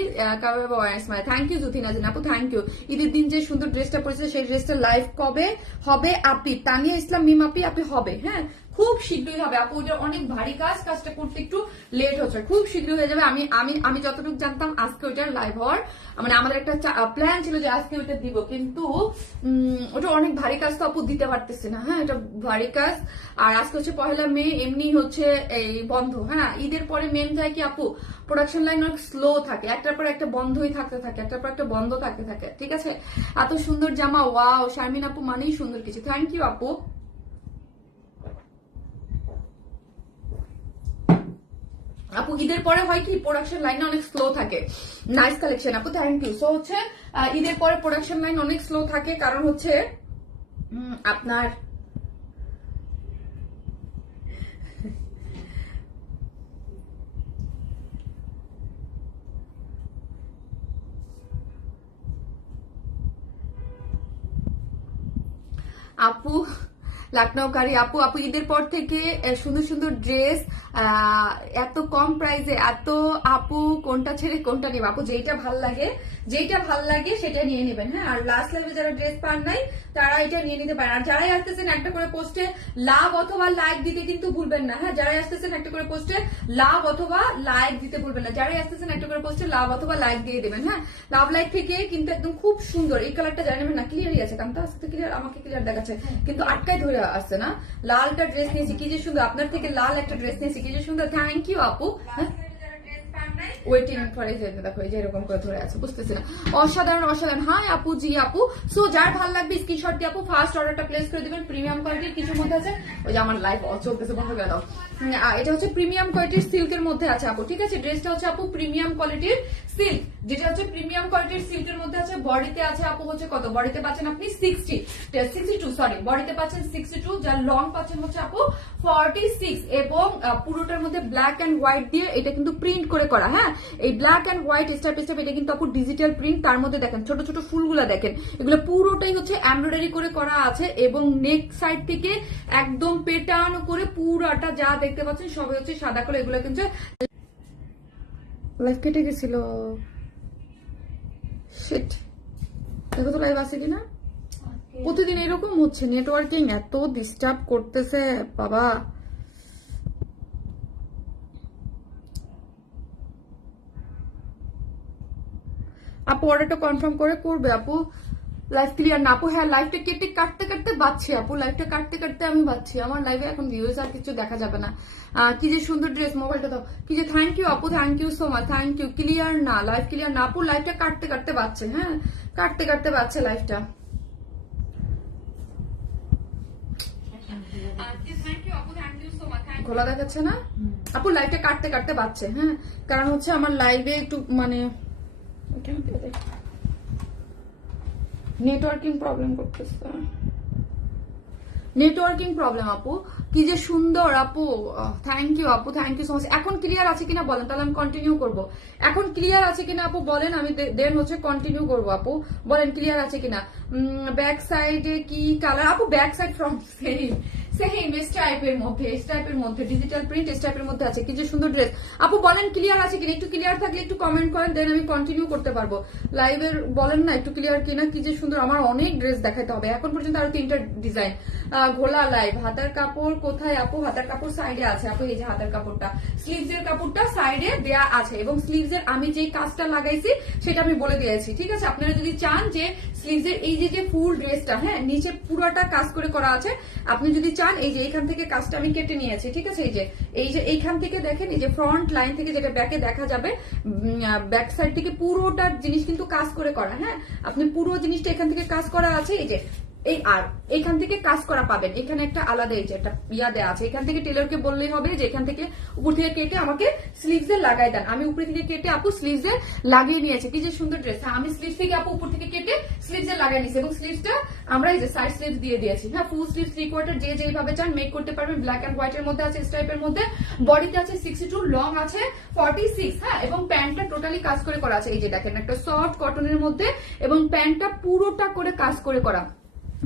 থ্যাংক ইউ জুথি নাজিন আপু, থ্যাংক ইউ। ঈদের দিন যে সুন্দর ড্রেসটা পরেছে সেই ড্রেসটা লাইভ কবে হবে? আপনি তানিয়া ইসলাম মিম আপি হবে, হ্যাঁ খুব শীঘ্রই হবে আপু। ওটা অনেক ভারী কাজ, কাজটা করতে একটু লেট হচ্ছে, খুব শীঘ্রই হয়ে যাবে। আমি আমি আমি যতটুকু জানতাম আজকে ওইটার লাইভ হওয়ার মানে আমাদের একটা প্ল্যান ছিল যে আজকে ওইটা দিব, কিন্তু ওটা অনেক ভারী কাজ, তো আপু দিতে পারতেছে না। হ্যাঁ, এটা ভারী কাজ। আর আজকে হচ্ছে 1 মে, এমনি হচ্ছে এই বন্ধ। হ্যাঁ, ঈদের পরে মেন যায় কি আপু, প্রোডাকশন লাইন অনেক স্লো থাকে, একটার পর একটা বন্ধই থাকতে থাকে, একটার পর একটা বন্ধ থাকতে থাকে, ঠিক আছে? এত সুন্দর জামা, ওয়াও। শারমিন আপু মানেই সুন্দর কিছু, থ্যাংক ইউ আপু। আপু ঈদের পরে হয় কি, প্রোডাকশন লাইন অনেক স্লো থাকে। নাইস কালেকশন আপু, থ্যাংক ইউ। সো হচ্ছে ঈদের পরে প্রোডাকশন লাইন অনেক স্লো থাকে, কারণ হচ্ছে আপনার আপু লখনৌকারী আপু, আপু ঈদের পর থেকে সুন্দর সুন্দর ড্রেস এত কম প্রাইসে, এত আপু কোনটা ছেড়ে কোনটা নেবে? আপু যেইটা ভাল লাগে, যেইটা ভাল লাগে সেটা নিয়ে নেবেন। হ্যাঁ, আর লাস্ট লাইভে যারা ড্রেস পান নাই তারা এটা নিয়ে নিতে পারেন। আর যারাই আসতেছেন একটা করে পোস্টে লাভ অথবা লাইক দিতে কিন্তু ভুলবেন না। হ্যাঁ, যারাই আসতেছেন একটা করে পোস্টে লাভ অথবা লাইক দিতে ভুলবেন না। যারাই আসতেছেন একটা করে পোস্টে লাভ অথবা লাইক দিয়ে দেবেন। হ্যাঁ, লাভ লাইক থেকে কিন্তু একদম খুব সুন্দর এই কালারটা যারা নেবেন না, ক্লিয়ারই আছে, কারণ তো আজকে ক্লিয়ার, আমাকে ক্লিয়ার দেখাচ্ছে কিন্তু আটকায় ধরে আসছে না। লালটা ড্রেস নিয়েছি, কি যে সুন্দর, আপনার থেকে লাল একটা ড্রেস নিয়েছি, কি যে সুন্দর, থ্যাংক ইউ আপু। ওয়েটিং ফর দেখো এই যে এরকম করে ধরে আছে, বুঝতেছি না, অসাধারণ অসাধারণ। হ্যাঁ আপু, জি আপু। সো যার ভালো লাগবে স্ক্রিনশট দিয়ে আপু ফার্স্ট অর্ডারটা প্লেস করে দিবেন। প্রিমিয়াম কোয়ালিটির কিছুর মধ্যে আছে, ওই যে আমার লাইফ চলতেছে বন্ধ করে দাও। এটা হচ্ছে প্রিমিয়াম কোয়ালিটির সিল্কের মধ্যে আছে আপু, ঠিক আছে? ড্রেসটা হচ্ছে আপু প্রিমিয়াম কোয়ালিটির সিল্ক, যেটা হচ্ছে প্রিমিয়াম কোয়ালিটির সিল্কের মধ্যে আছে। বডিতে আছে আপু হচ্ছে কত, বডিতে পাচ্ছেন আপনি 62, সরি বডিতে পাচ্ছেন 62, যার লং পাচ্ছেন হচ্ছে আপু 46, এবং পুরোটার মধ্যে ব্ল্যাক এন্ড হোয়াইট দিয়ে এটা কিন্তু প্রিন্ট করে করা। হ্যাঁ, এই black and white star star এটা কিন্তু আপু ডিজিটাল প্রিন্ট, তার মধ্যে দেখেন ছোট ছোট ফুলগুলা দেখেন, এগুলো পুরোটাই হচ্ছে এমব্রয়ডারি করে করা আছে, এবং নেক সাইড থেকে একদম পেটানো করে পুরাটা যা দেখতে পাচ্ছেন সবই হচ্ছে সাদা করে। এগুলো কিন্তু লাইভ কেটে গেছিল, শিট, দেখো তো লাইভ আছে কিনা। প্রতিদিন এরকম হচ্ছে, নেটওয়ার্কিং এত ডিস্টার্ব করতেছে বাবা। আপু অর্ডারটা কনফার্ম করে করবে আপু। লাইভ ক্লিয়ার না আপু? হ্যাঁ, লাইভটা কেটে কাটতে কাটতে বাচ্ছি আপু, লাইভটা কাটতে কাটতে আমি বাচ্ছি, আমার লাইভে এখন ভিউজ আর কিছু দেখা যাবে না। কি যে সুন্দর ড্রেস, মোবাইলটা দাও, কি যে থ্যাংক ইউ আপু, thank you so much, thank you. Clear না, লাইভ ক্লিয়ার না আপু, লাইভটা কাটতে কাটতে বাচ্ছে। হ্যাঁ, কাটতে কাটতে বাচ্ছে লাইভটা। খোলা দেখাচ্ছে না আপু, লাইভটা কাটতে কাটতে বাচ্চে। হ্যাঁ, কারণ হচ্ছে আমার লাইভে একটু মানে নেটওয়ার্কিং প্রবলেম করতেছে। নেটওয়ার্কিং প্রবলেম আপু, কি যে সুন্দর আপু, থ্যাংক ইউ আপু, থ্যাংক ইউ সো মাচ। এখন ক্লিয়ার আছে কিনা বলেন, তাহলে আমি কন্টিনিউ করবো। এখন ক্লিয়ার আছে কিনা আপু বলেন, আমি দেন হচ্ছে কন্টিনিউ করবো। আপু বলেন ক্লিয়ার আছে কিনা। ব্যাক সাইডে কি কালার আপু? Back side front same same স্টাইপের মধ্যে ডিজিটাল প্রিন্ট স্টাইপের মধ্যে আছে, কি যে সুন্দর ড্রেস। আপু বলেন ক্লিয়ার আছে কিনা, একটু ক্লিয়ার থাকলে একটু কমেন্ট করেন, দেন আমি কন্টিনিউ করতে পারবো লাইভের। বলেন না একটু ক্লিয়ার কিনা, কি যে সুন্দর। আমার অনেক ড্রেস দেখাতে হবে, এখন পর্যন্ত আরো 3টা ডিজাইন। ঘোলা লাইভ। হাতার কাপড় কোথায় আপু? হাতার কাপড় সাইডে আছে আপু, এই যে হাতার কাপড়টা, স্লিভস এর কাপড়টা সাইডে দেয়া আছে, এবং স্লিভস এর আমি যে কাজটা লাগাইছি সেটা আমি বলে দিয়েছি, ঠিক আছে। আপনারা যদি চান যে স্লিভস এর এই যে ফুল ড্রেসটা, হ্যাঁ নিচে পুরোটা কাজ করে করা আছে, আপনি যদি চান এই যে এইখান থেকে কাজটা আমি কেটে নিয়েছি, ঠিক আছে। এই যে এইখান থেকে দেখেন, এই যে ফ্রন্ট লাইন থেকে যেটা ব্যাকে দেখা যাবে, ব্যাক সাইড থেকে পুরোটা জিনিস কিন্তু কাজ করে করা, হ্যাঁ আপনি পুরো জিনিসটা এখান থেকে কাজ করা আছে, এই যে এই আর এখান থেকে কাজ করা পাবেন। এখানে একটা আলাদা এই যে একটা ইয়া দেওয়া আছে, এখান থেকে টেলরকে বললেই হবে যে এখান থেকে উপর থেকে কেটে আমাকে স্লিভস এ লাগাই দেন। আমি উপর থেকে কেটে আপু স্লিভস এ লাগিয়ে নিয়েছি, কি যে সুন্দর ড্রেস। আমি স্লিভস থেকে আপু উপর থেকে কেটে স্লিভস এ লাগাই নিয়েছি, এবং স্লিভসটা আমরা এই যে সাইড স্লিভস দিয়ে দিয়েছি, হ্যাঁ ফুল স্লিভ 3/4 যে যেভাবে চান মেক করতে পারবেন। ব্ল্যাক এন্ড হোয়াইট এর মধ্যে আছে, স্টাইপের মধ্যে, বডিতে আছে 62, লং আছে 46, হ্যাঁ এবং প্যান্টটা টোটালি কাজ করে করা আছে। এই যে দেখেন একটা সফট কটনের মধ্যে, এবং প্যান্টটা পুরোটা করে কাজ করে করা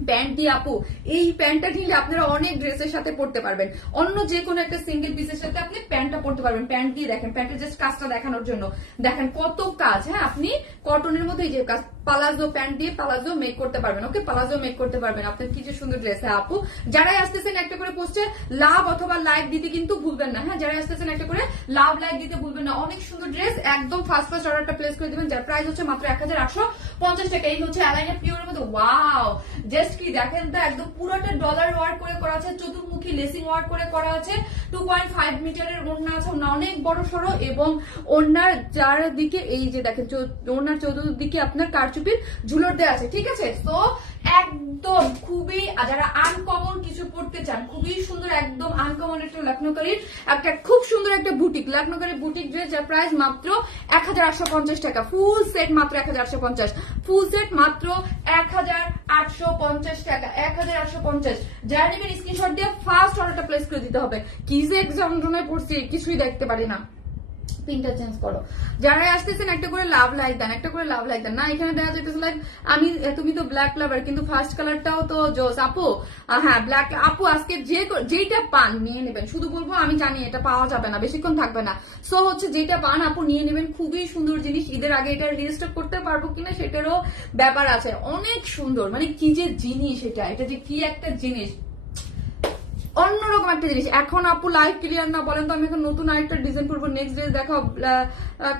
প্যান্ট দিয়ে আপু। এই প্যান্টটা নিলে আপনারা অনেক ড্রেসের সাথে পরতে পারবেন, অন্য যে কোনো একটা সিঙ্গেল পিসের সাথে আপনি প্যান্টটা পরতে পারবেন। প্যান্ট দিয়ে দেখেন, প্যান্টের জাস্ট কাজটা দেখানোর জন্য দেখেন কত কাজ, হ্যাঁ আপনি কটনের মধ্যে এই যে কাজ, পালাজো প্যান্ট দিয়ে পালাজো মেক করতে পারবেন, ওকে পালাজো মেক করতে পারবেন। আপনার কি যে সুন্দর ড্রেস। হ্যাঁ আপু যারাই আসতেছেন একটা করে পোস্টে লাভ অথবা লাইক দিতে কিন্তু ভুলবেন না, হ্যাঁ যারাই আসতেছেন একটা করে লাভ লাইক দিতে ভুলবেন না। অনেক সুন্দর ড্রেস, একদম ফার্স্ট অর্ডারটা প্লেস করে দিবেন, যার প্রাইস হচ্ছে মাত্র 1850 টাকা। এই হচ্ছে অ্যালাইনা পিওরের মধ্যে, ওয়াও জাস্ট কি দেখেন তো, একদম পুরোটা ডলার ওয়ার্ক করে করা আছে, চতুর্মুখী লেসিং ওয়ার্ক করে করা আছে, 2.5 মিটারের ওড়না আছে, ওড়না অনেক বড় সড়ো, এবং ওড়নার চারদিকে এই যে দেখেন ওড়নার চতুর্দিকে আপনার কারচুপির ঝুলর দেওয়া আছে, ঠিক আছে। তো একদম খুবই, যারা আনকমন কিছু পড়তে চান, খুবই সুন্দর একদম আনকমন একটা লখনৌকারীর একটা খুব সুন্দর একটা বুটিক, লখনৌকারী বুটিক ড্রেস, যার প্রাইস মাত্র 1850 টাকা। ফুল সেট মাত্র 1850, ফুল সেট মাত্র 1850 টাকা, 1850। যারা নেবেন স্ক্রিনশট দিয়ে ফার্স্ট অর্ডারটা প্লেস করে দিতে হবে। কি যে এক্সাম জোনে পড়ছি, কিছুই দেখতে পারি না। পিনটা চেঞ্জ করো। যারাই আসতেছেন একটা করে লাভ লাইক দেন, একটা করে লাভ লাইক দেন। না এখানে দেখা যাইতেছে লাইক আমি, তুমি তো ব্ল্যাক লাভার, কিন্তু ফার্স্ট কালারটাও তো জোস আপু। হ্যাঁ ব্ল্যাক আপু, আজকে যেটা পান নিয়ে নেবেন, শুধু বলবো আমি জানি এটা পাওয়া যাবে না, বেশিক্ষণ থাকবে না। সো হচ্ছে যেটা পান আপু নিয়ে নেবেন, খুবই সুন্দর জিনিস। ঈদের আগে এটা রিস্টক করতে পারবো কিনা সেটারও ব্যাপার আছে। অনেক সুন্দর, মানে কি যে জিনিস এটা যে কি একটা জিনিস, অন্যরকম একটা জিনিস। এখন আপু লাইভ ক্লিয়ার না বলেন তো, আমি এখন নতুন আরেকটা ডিজাইন করবো। নেক্সট ড্রেস দেখাও।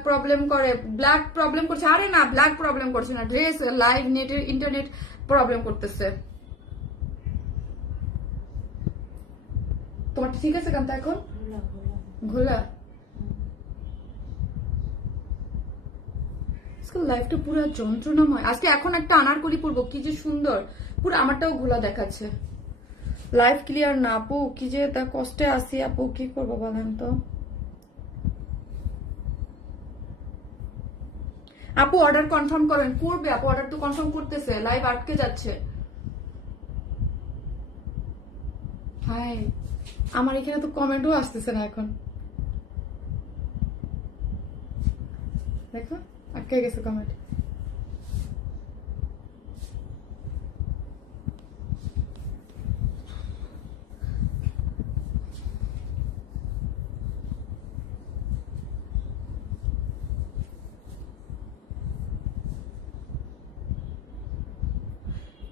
প্রবলেম করে, ব্ল্যাক প্রবলেম করছে। আরে না ব্ল্যাক প্রবলেম করছে না, ড্রেস লাইভ নেটের ইন্টারনেট প্রবলেম করতেছে। তোমার ঠিক আছে কান্তা? এখন ঘোলা লাইফটা পুরো যন্ত্রণাময়। আজকে এখন একটা আনারকলি পরবো, কি যে সুন্দর, পুরো আমারটাও ঘোলা দেখাচ্ছে। লাইফ ক্লিয়ার না আপু, কি যে তা কষ্টে আসি আপু, কি করবো বলেন তো। আপু অর্ডার কনফার্ম করেন, করবে আপু, অর্ডার তো কনফার্ম করতেছে, লাইভ আটকে যাচ্ছে। হাই আমার এখানে তো কমেন্টও আসতেছে না এখন, দেখো আটকে গেছে কমেন্ট।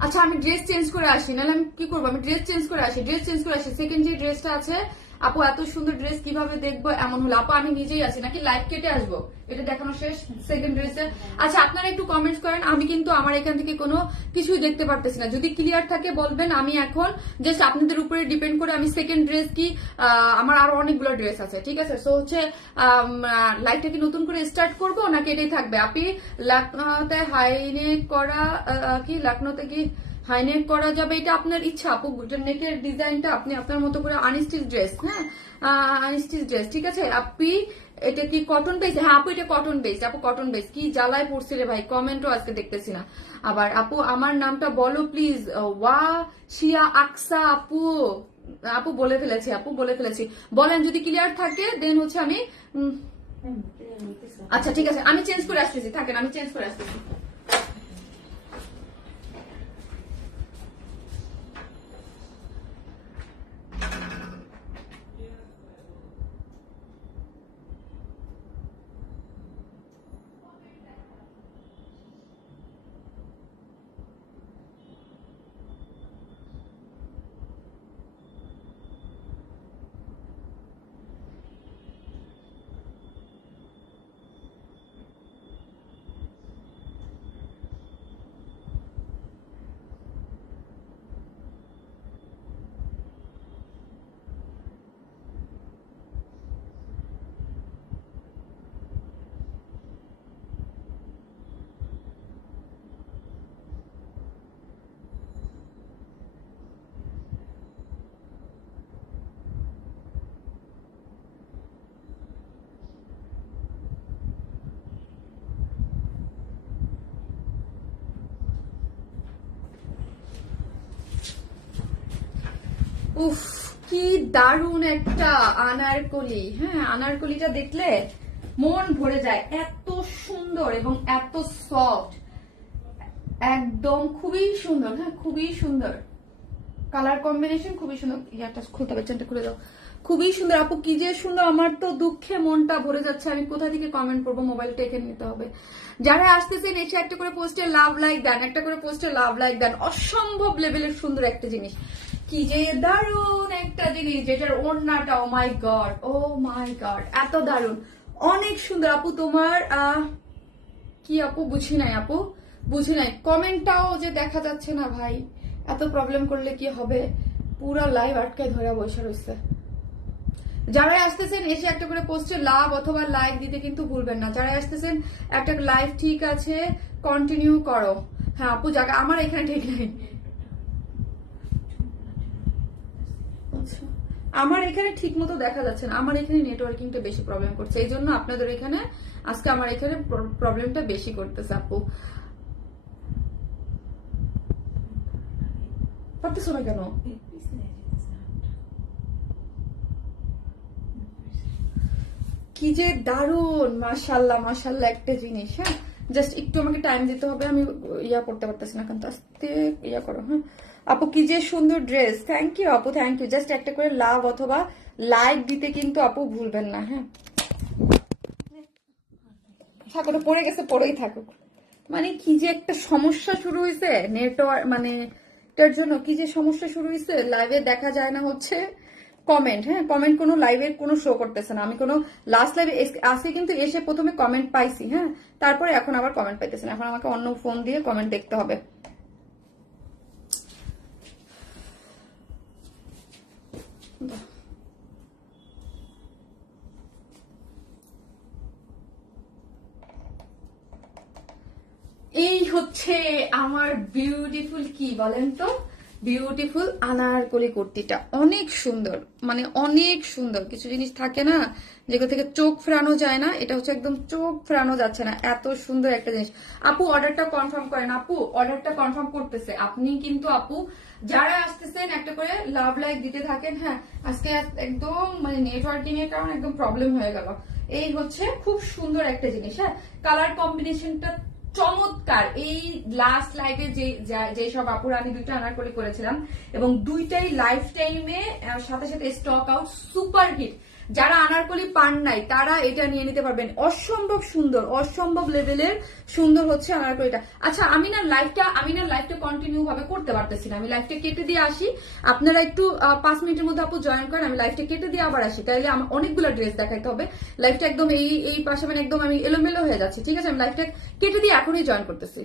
আচ্ছা আমি ড্রেস চেঞ্জ করে আসি, নাহলে আমি কি করবো, আমি ড্রেস চেঞ্জ করে আসি, সেকেন্ড যে ড্রেসটা আছে আপু, এত সুন্দর ড্রেস কিভাবে দেখবো এমন হলো আপু, আমি নিজেই আছি নাকি লাইভ কেটে আসবো, এটা দেখানো শেষ সেকেন্ড ড্রেসে। আচ্ছা আপনারা একটু কমেন্টস করেন, আমি কিন্তু আমার এখান থেকে কোনো কিছুই দেখতে পারতেছি না, যদি ক্লিয়ার থাকে বলবেন। আমি এখন জাস্ট আপনাদের উপরে ডিপেন্ড করে আমি সেকেন্ড ড্রেস কি, আমার আরো অনেকগুলো ড্রেস আছে, ঠিক আছে। সো হচ্ছে লাইভটা কি নতুন করে স্টার্ট করবো নাকি এটাই থাকবে? আপনি লখনৌতে হাইনেক করা, কি লখনৌতে কি হাইনেক করা যাবে, এটা আপনার ইচ্ছা আপু। নেকের ডিজাইনটা আপনি আপনার মতো করে আনস্টিচ ড্রেস, হ্যাঁ আনস্টিচ ড্রেস, ঠিক আছে। আপনি এটা কি কটন বেস? হ্যাঁ আপু এটা কটন বেস। আপু কটন বেস। কি জ্বালায় পড়ছে রে ভাই, কমেন্টও আজকে দেখতেছি না। আবার আপু আমার নামটা বলো প্লিজ। ওয়া শিয়া আকসা আপু। আপু বলে ফেলেছি, আপু বলে ফেলেছি। বলেন যদি ক্লিয়ার থাকে দেন হচ্ছে আমি আচ্ছা ঠিক আছে আমি চেঞ্জ করে আসতেছি, থাকেন আমি চেঞ্জ করে আসতেছি। উফ কি দারুণ একটা আনারকলি। হ্যাঁ আনারকলিটা দেখলে মন ভরে যায়, এত সুন্দর এবং এত সফট, একদম খুবই সুন্দর। হ্যাঁ খুবই সুন্দর কালার কম্বিনেশন, খুবই সুন্দর। ইয়াটা খুলতে হবে, চেনটা খুলে দাও। খুবই সুন্দর আপু, কি যে সুন্দর। আমার তো দুঃখে মনটা ভরে যাচ্ছে, আমি কোথা থেকে কমেন্ট করবো, মোবাইলটা এখানে নিতে হবে। যারা আসতেছেন এসে একটা করে পোস্টে লাভ লাইক দেন, একটা করে পোস্টে লাভ লাইক দেন। অসম্ভব লেভেলের সুন্দর একটা জিনিস, কি যে দারুণ একটা জিনিস, যেটার ওড়নাটা ও মাই গড, ও মাই গড এত দারুণ, অনেক সুন্দর। আপু তোমার কি আপু বুঝি নাই, আপু বুঝি নাই। কমেন্টটাও যে দেখা যাচ্ছে না ভাই, এত প্রবলেম করলে কি হবে, পুরো লাইভ আটকায় ধরে বসে রয়েছে। যারা আসতেছেন এসে একটা করে পোস্টে লাভ অথবা লাইক দিতে কিন্তু ভুলবেন না। যারা আসতেছেন একটা লাইভ ঠিক আছে কন্টিনিউ করো। হ্যাঁ আপু জায়গা আমার এখানে ঠিক নাই, আমার এখানে ঠিক মতো দেখা যাচ্ছে না, আমার এখানে নেটওয়ার্কিংটা বেশি প্রবলেম করছে, এই জন্য আপনাদের এখানে আজকে আমার এখানে প্রবলেমটা বেশি করতেছে। আপু পারতেছো না কেন? কি যে দারুন, মাশাল্লাহ মাশাল্লাহ একটা জিনিস। হ্যাঁ জাস্ট একটু আমাকে টাইম দিতে হবে, আমি ইয়া করতে পারতেছি না, কিন্তু আস্তে ইয়া করো। হ্যাঁ আপু কি যে সুন্দর ড্রেস, থ্যাংক ইউ আপু, থ্যাংক ইউ। জাস্ট একটা করে লাভ অথবা লাইক দিতে কিন্তু আপু ভুলবেন না। হ্যাঁ ঠাকুর পড়ে গেছে, পড়েই থাকুক। মানে কি যে একটা সমস্যা শুরু হয়েছে নেটওয়ার্ক, মানে এটার জন্য কি যে সমস্যা শুরু হয়েছে, লাইভে দেখা যায় না হচ্ছে কমেন্ট। হ্যাঁ কমেন্ট কোনো লাইভে কোনো শো করতেছে না। আমি কোনো লাস্ট লাইভে আসে কিন্তু এসে প্রথমে কমেন্ট পাইছি, হ্যাঁ তারপরে এখন আবার কমেন্ট পাইতেছে না, এখন আমাকে অন্য ফোন দিয়ে কমেন্ট দেখতে হবে। এই হচ্ছে আমার বিউটিফুল, কি বলেন তো, বিউটিফুল আনারকলি কুর্তিটা অনেক সুন্দর, মানে অনেক সুন্দর। কিছু জিনিস থাকে না যেগুলো থেকে চোখ ফেরানো যায় না, এটা হচ্ছে একদম চোখ ফেরানো যাচ্ছে না, এত সুন্দর একটা জিনিস। আপু অর্ডারটা কনফার্ম করেন, আপু অর্ডারটা কনফার্ম করতেছে। আপনি কিন্তু আপু যারা আসতেছেন একটা করে লাভ লাইক দিতে থাকেন। হ্যাঁ আজকে একদম মানে নেটওয়ার্কিং এর কারণে একদম প্রবলেম হয়ে গেল। এই হচ্ছে খুব সুন্দর একটা জিনিস। হ্যাঁ কালার কম্বিনেশনটা চমৎকার। এই লাস্ট লাইভে যে সব আপুরা আমি দুইটা আনারকলি করেছিলাম এবং দুইটাই লাইফ টাইমে সাথে সাথে স্টক আউট, সুপার হিট। যারা আনারকলি পান নাই তারা এটা নিয়ে নিতে পারবেন, অসম্ভব সুন্দর, অসম্ভব লেভেলের সুন্দর হচ্ছে আনারকলিটা। আচ্ছা আমি না লাইভটা কন্টিনিউ ভাবে করতে পারতেছি না, আমি লাইভটা কেটে দিয়ে আসি। আপনারা একটু 5 মিনিটের মধ্যে আপু জয়েন করেন, আমি লাইভটা কেটে দিয়ে আবার আসি, তাইলে আমার অনেকগুলো ড্রেস দেখাইতে হবে। লাইভটা একদম এই পাশে মানে একদম আমি এলোমেলো হয়ে যাচ্ছে। ঠিক আছে আমি লাইভটা কেটে দিয়ে এখনই জয়েন করতেছি।